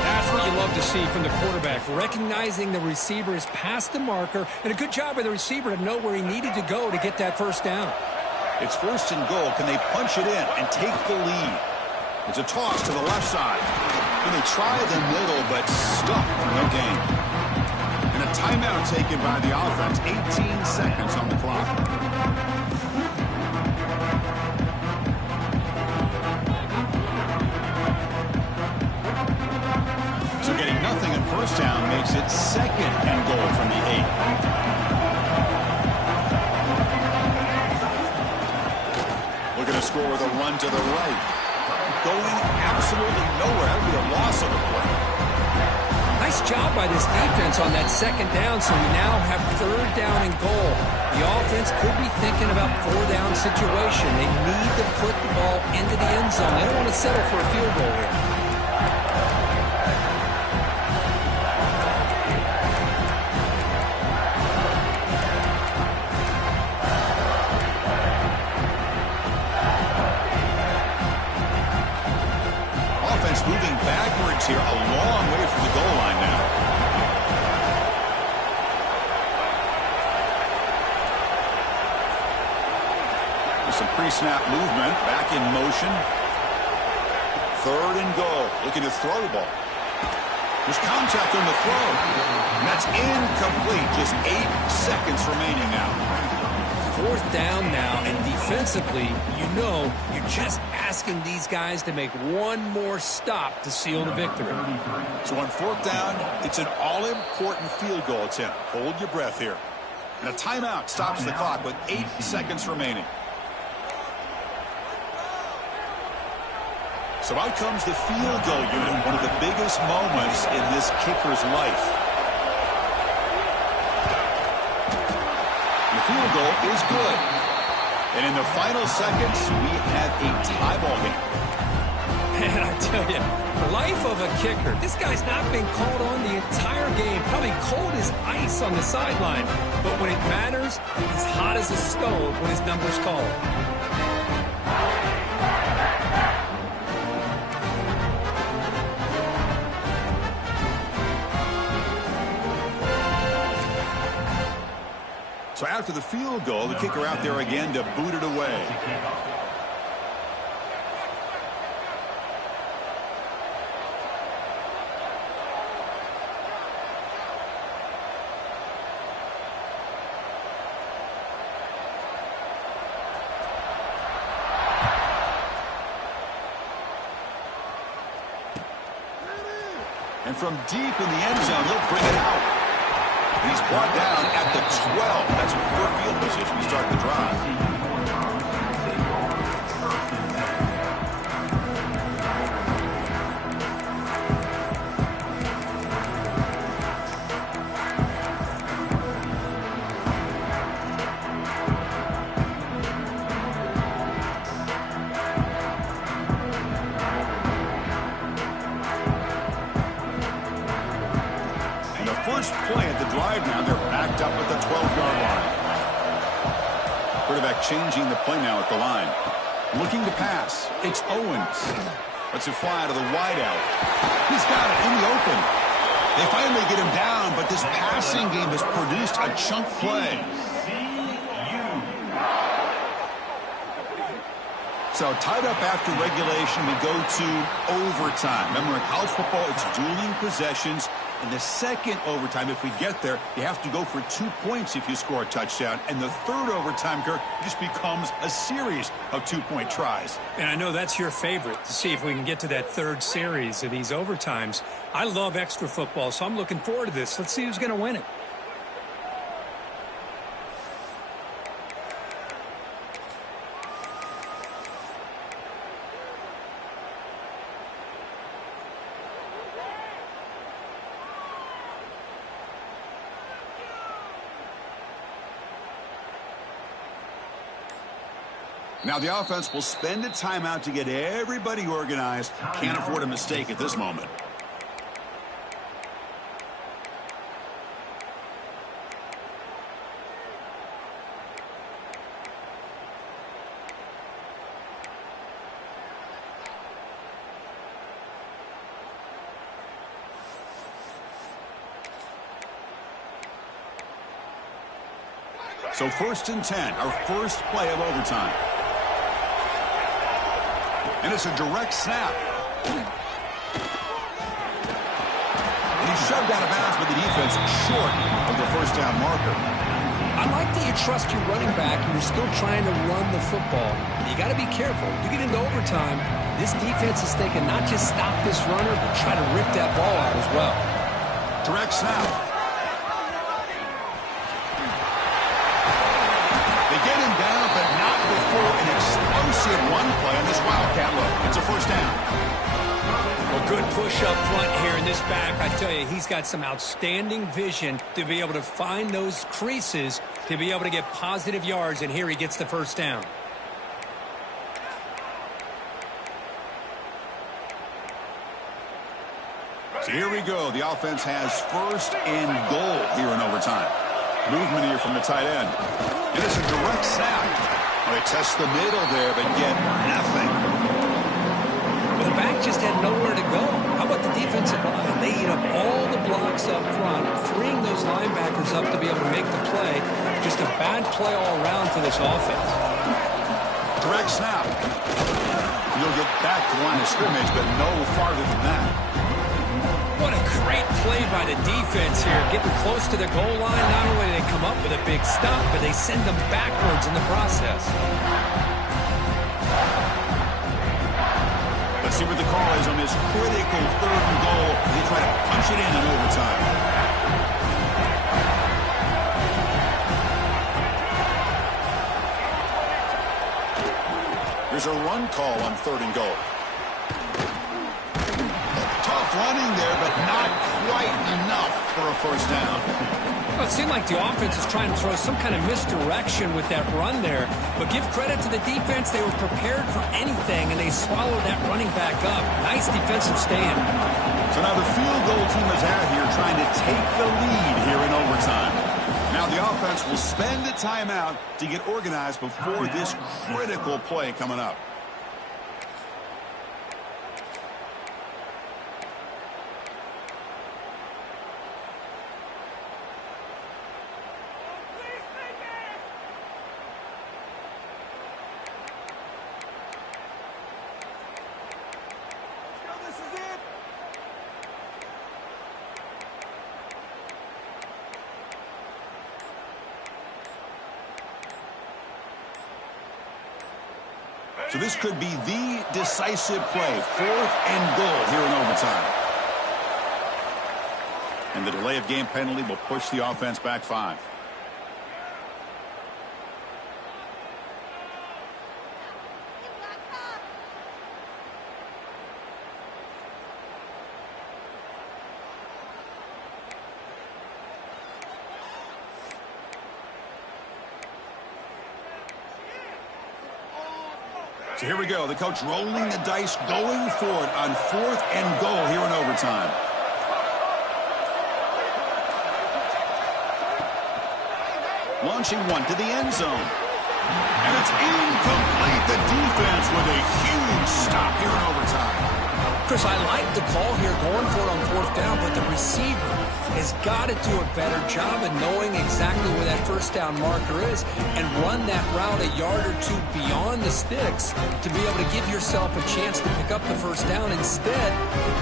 That's what you love to see from the quarterback, recognizing the receiver is past the marker, and a good job by the receiver to know where he needed to go to get that 1st down. It's 1st and goal. Can they punch it in and take the lead? It's a toss to the left side. And they try the middle, but stuffed for no gain. And a timeout taken by the offense. 18 seconds on the clock. So getting nothing at 1st down makes it 2nd and goal from the 8. Looking to score with a run to the right. Going absolutely nowhere. That would be a loss of a play. Nice job by this defense on that 2nd down, so we now have 3rd down and goal. The offense could be thinking about 4th-down situation. They need to put the ball into the end zone. They don't want to settle for a field goal here. Moving backwards here, a long way from the goal line now. With some pre-snap movement, back in motion. 3rd and goal, looking to throw the ball. There's contact on the throw. And that's incomplete, just 8 seconds remaining now. 4th down now, and defensively, you know, you're just asking these guys to make one more stop to seal the victory. So on 4th down, it's an all-important field goal attempt. Hold your breath here. And a timeout stops the clock with 8 seconds remaining. So out comes the field goal unit, one of the biggest moments in this kicker's life. Field goal is good. And in the final seconds, we have a tie ball game. And I tell you, the life of a kicker, this guy's not been called on the entire game. Probably cold as ice on the sideline. But when it matters, he's hot as a stove when his number's called. So after the field goal, the kicker out there again to boot it away. And from deep in the end zone, he'll bring it out. He's brought down at the 12. That's poor field position to start the drive. First play at the drive now, they're backed up at the 12-yard line. Quarterback changing the play now at the line. Looking to pass. It's Owens. Lets it fly to the wideout. He's got it in the open. They finally get him down, but this passing game has produced a chunk play. So tied up after regulation, we go to overtime. Remember, in college football, it's dueling possessions. In the second overtime, if we get there, you have to go for 2 points if you score a touchdown. And the third overtime, Kirk, just becomes a series of 2-point tries. And I know that's your favorite, to see if we can get to that third series of these overtimes. I love extra football, so I'm looking forward to this. Let's see who's going to win it. Now the offense will spend a timeout to get everybody organized. Can't afford a mistake at this moment. So 1st and 10, our first play of overtime. And it's a direct snap. And he's shoved out of bounds with the defense short of the first down marker. I like that you trust your running back and you're still trying to run the football. You got to be careful. You get into overtime, this defense is thinking not just stop this runner, but try to rip that ball out as well. Direct snap. An explosive run play on this Wildcat look. It's a first down. Well, good push up front here in this back. I tell you, he's got some outstanding vision to be able to find those creases, to be able to get positive yards, and here he gets the first down. So here we go. The offense has 1st and goal here in overtime. Movement here from the tight end. And it's a direct snap. They test the middle there, but get nothing. Well, the back just had nowhere to go. How about the defensive line? They eat up all the blocks up front, freeing those linebackers up to be able to make the play. Just a bad play all around for this offense. Direct snap. You'll get back to the line of scrimmage, but no farther than that. What a great play by the defense here. Getting close to the goal line, not only do they come up with a big stop, but they send them backwards in the process. Let's see what the call is on this critical 3rd and goal. They try to punch it in overtime. There's a run call on 3rd and goal. Tough running there, but not quite enough for a first down. Well, it seemed like the offense is trying to throw some kind of misdirection with that run there. But give credit to the defense. They were prepared for anything, and they swallowed that running back up. Nice defensive stand. So now the field goal team is out here trying to take the lead here in overtime. Now the offense will spend a timeout to get organized before this critical play coming up. So this could be the decisive play. 4th and goal here in overtime. And the delay of game penalty will push the offense back 5. So here we go. The coach rolling the dice, going for it on 4th and goal here in overtime. Launching one to the end zone. And it's incomplete. The defense with a huge stop here in overtime. Chris, I like the call here, going for it on 4th down, but the receiver has got to do a better job of knowing exactly where that first down marker is and run that route a yard or two beyond the sticks to be able to give yourself a chance to pick up the first down. Instead,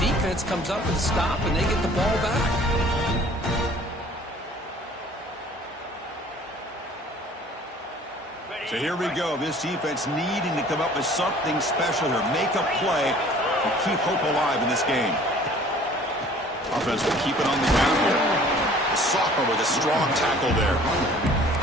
the defense comes up with a stop and they get the ball back. So here we go. This defense needing to come up with something special here. Make a play and keep hope alive in this game. Offense will keep it on the ground here. The Sophomore with a strong tackle there.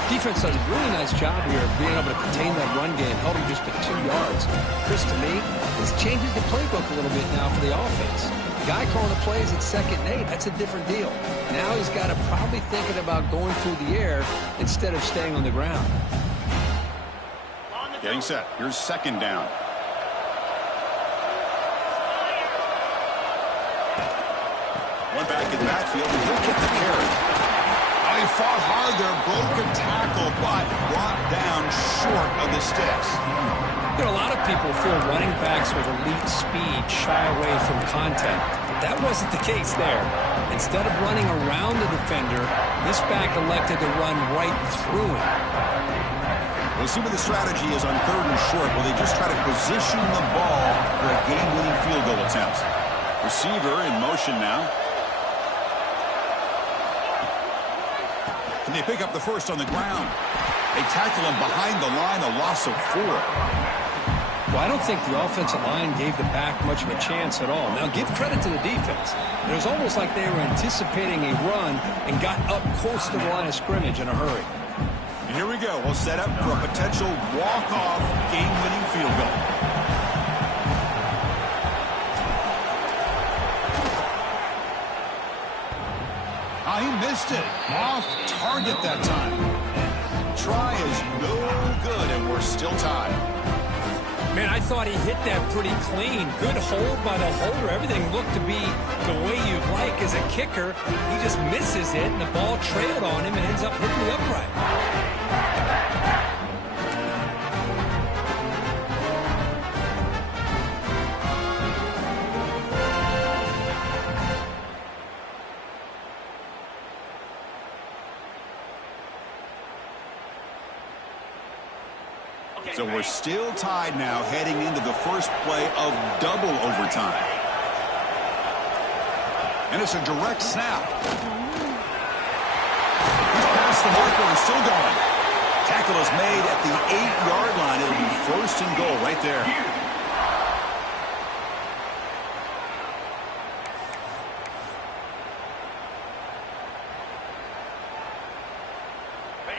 Defense does a really nice job here of being able to contain that run game. Held him just to 2 yards. Chris, to me, this changes the playbook a little bit now for the offense. The guy calling the plays at 2nd and 8, that's a different deal. Now he's got to probably thinking about going through the air instead of staying on the ground. Getting set. Here's second down. One back in the backfield, and he'll get the carry. Oh, he fought hard there, broke a tackle, but brought down short of the sticks. There are a lot of people feel running backs with elite speed shy away from contact. But that wasn't the case there. Instead of running around the defender, this back elected to run right through him. We'll see what the strategy is on third and short. Will they just try to position the ball for a game-winning field goal attempt? Receiver in motion now. Can they pick up the first on the ground? They tackle him behind the line, a loss of 4. Well, I don't think the offensive line gave the back much of a chance at all. Now, give credit to the defense. It was almost like they were anticipating a run and got up close to the line of scrimmage in a hurry. And here we go. We'll set up for a potential walk-off game-winning field goal. He missed it. Off target that time. Try is no good, and we're still tied. Man, I thought he hit that pretty clean. Good hold by the holder. Everything looked to be the way you'd like as a kicker. He just misses it, and the ball trailed on him and ends up hitting the upright. So we're still tied now heading into the first play of double overtime. And it's a direct snap. He's past the marker and still going. Tackle is made at the 8-yard line. It'll be first and goal right there.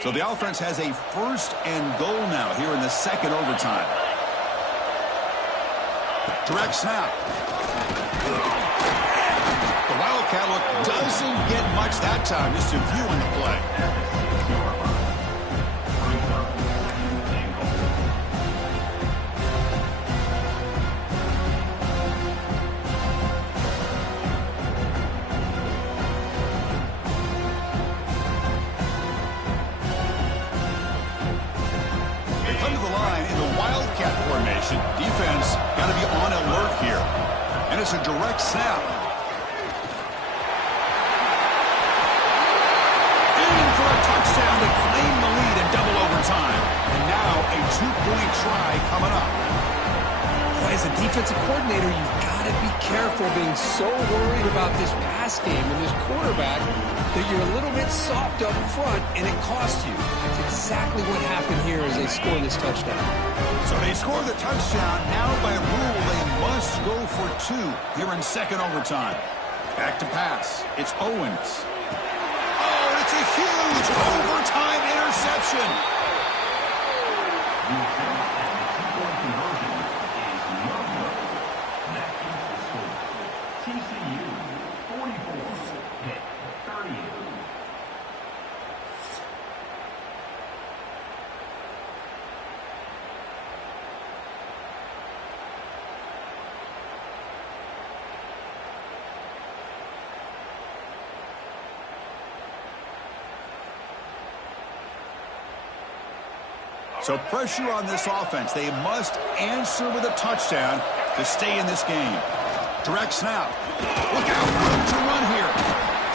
So the offense has a first and goal now here in the second overtime. Direct snap. The Wildcat look doesn't get much that time. Just a view in the play. Defense got to be on alert here. And it's a direct snap. In for a touchdown to claim the lead in double overtime. And now a 2-point try coming up. Boy, as a defensive coordinator, you've got to be careful being so worried about this pass game and this quarterback that you're a little bit soft up front and it costs you. That's exactly what happened here as they score this touchdown. So they score the touchdown. Now by rule, they must go for 2 here in second overtime. Back to pass. It's Owens. Oh, it's a huge overtime interception. So pressure on this offense. They must answer with a touchdown to stay in this game. Direct snap. Look out, room to run here.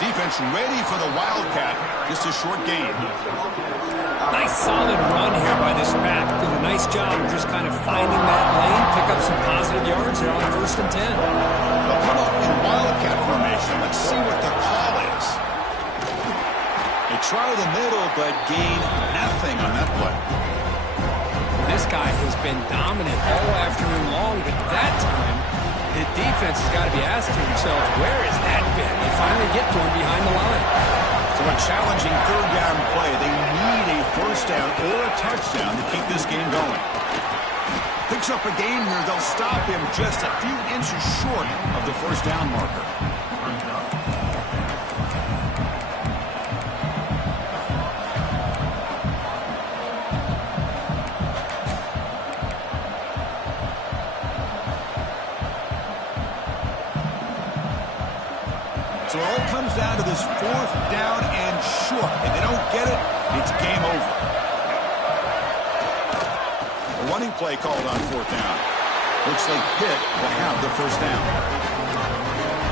Defense ready for the Wildcat. Just a short game. Nice solid run here by this back. Did a nice job of just kind of finding that lane, pick up some positive yards there on first and 10. They'll come up in Wildcat formation. Let's see what the call is. They try the middle, but gain nothing on that play. This guy has been dominant all afternoon long, but that time, the defense has got to be asking themselves, where has that been? They finally get to him behind the line. So a challenging third down play. They need a first down or a touchdown to keep this game going. Picks up a gain here. They'll stop him just a few inches short of the first down marker. down to this 4th down and short. If they don't get it, it's game over. A running play called on 4th down. Looks like Pitt will have the 1st down.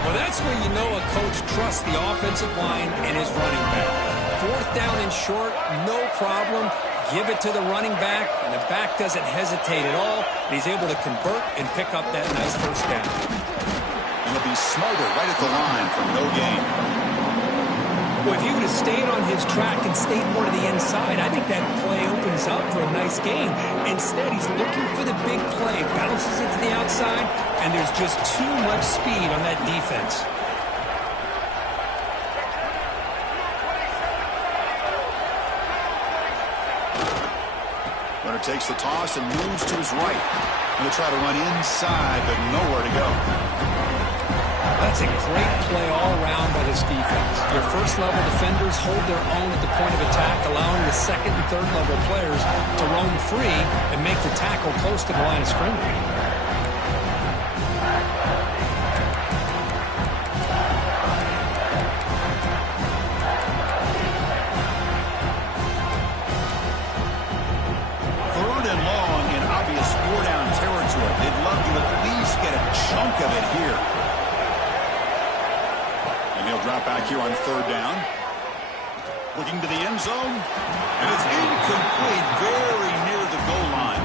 Well, that's where you know a coach trusts the offensive line and his running back. 4th down and short, no problem. Give it to the running back, and the back doesn't hesitate at all. He's able to convert and pick up that nice 1st down. And he'll be smothered right at the line for no gain. Well, if he would have stayed on his track and stayed more to the inside, I think that play opens up for a nice gain. Instead, he's looking for the big play, bounces it to the outside, and there's just too much speed on that defense. Runner takes the toss and moves to his right. Going to try to run inside, but nowhere to go. That's a great play all around by this defense. Their first-level defenders hold their own at the point of attack, allowing the second and third-level players to roam free and make the tackle close to the line of scrimmage. They'd love to at least get a chunk of it here. And he'll drop back here on 3rd down. Looking to the end zone. And it's incomplete, very near the goal line.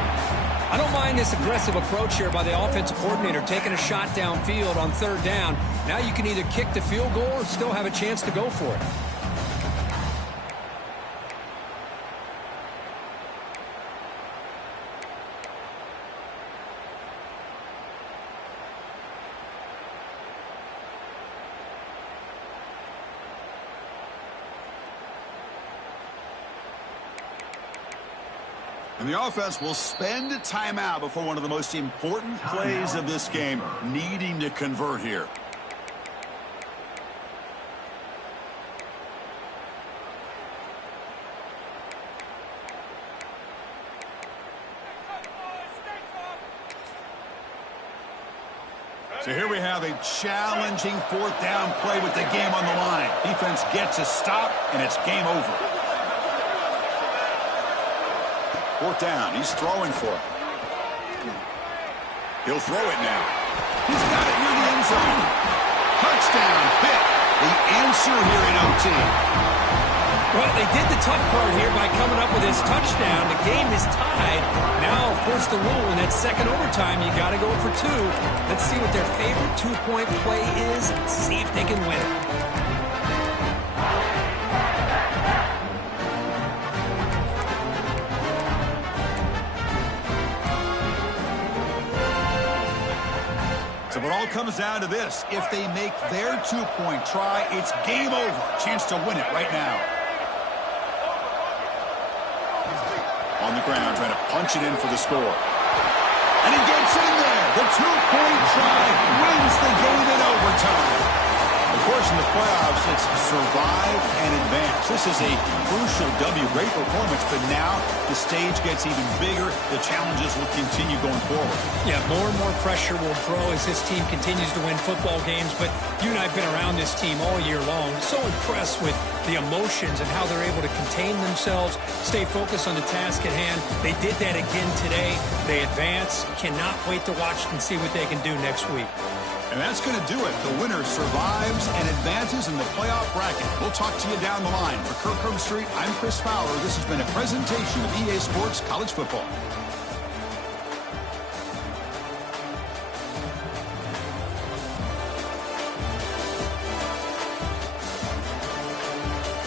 I don't mind this aggressive approach here by the offensive coordinator, taking a shot downfield on 3rd down. Now you can either kick the field goal or still have a chance to go for it. And the offense will spend a timeout before one of the most important plays of this game, needing to convert here. So here we have a challenging 4th down play with the game on the line. Defense gets a stop, and it's game over. 4th down. He's throwing for it. He'll throw it now. He's got it near the end zone. Touchdown, Pitt. The answer here in OT. Well, they did the tough part here by coming up with his touchdown. The game is tied. Now, of course, the rule in that second overtime, you got to go for 2. Let's see what their favorite 2-point play is. See if they can win it. So it all comes down to this. If they make their 2-point try, it's game over. Chance to win it right now. On the ground, trying to punch it in for the score. And he gets in there. The 2-point try wins the game in overtime. Of course, in the playoffs, it's survive and advance. This is a crucial W. Great performance, but now the stage gets even bigger. The challenges will continue going forward. Yeah, more and more pressure will grow as this team continues to win football games, but you and I have been around this team all year long. So impressed with the emotions and how they're able to contain themselves, stay focused on the task at hand. They did that again today. They advance. Cannot wait to watch and see what they can do next week. And that's going to do it. The winner survives and advances in the playoff bracket. We'll talk to you down the line. For Kirk Herbstreit, I'm Chris Fowler. This has been a presentation of EA Sports College Football.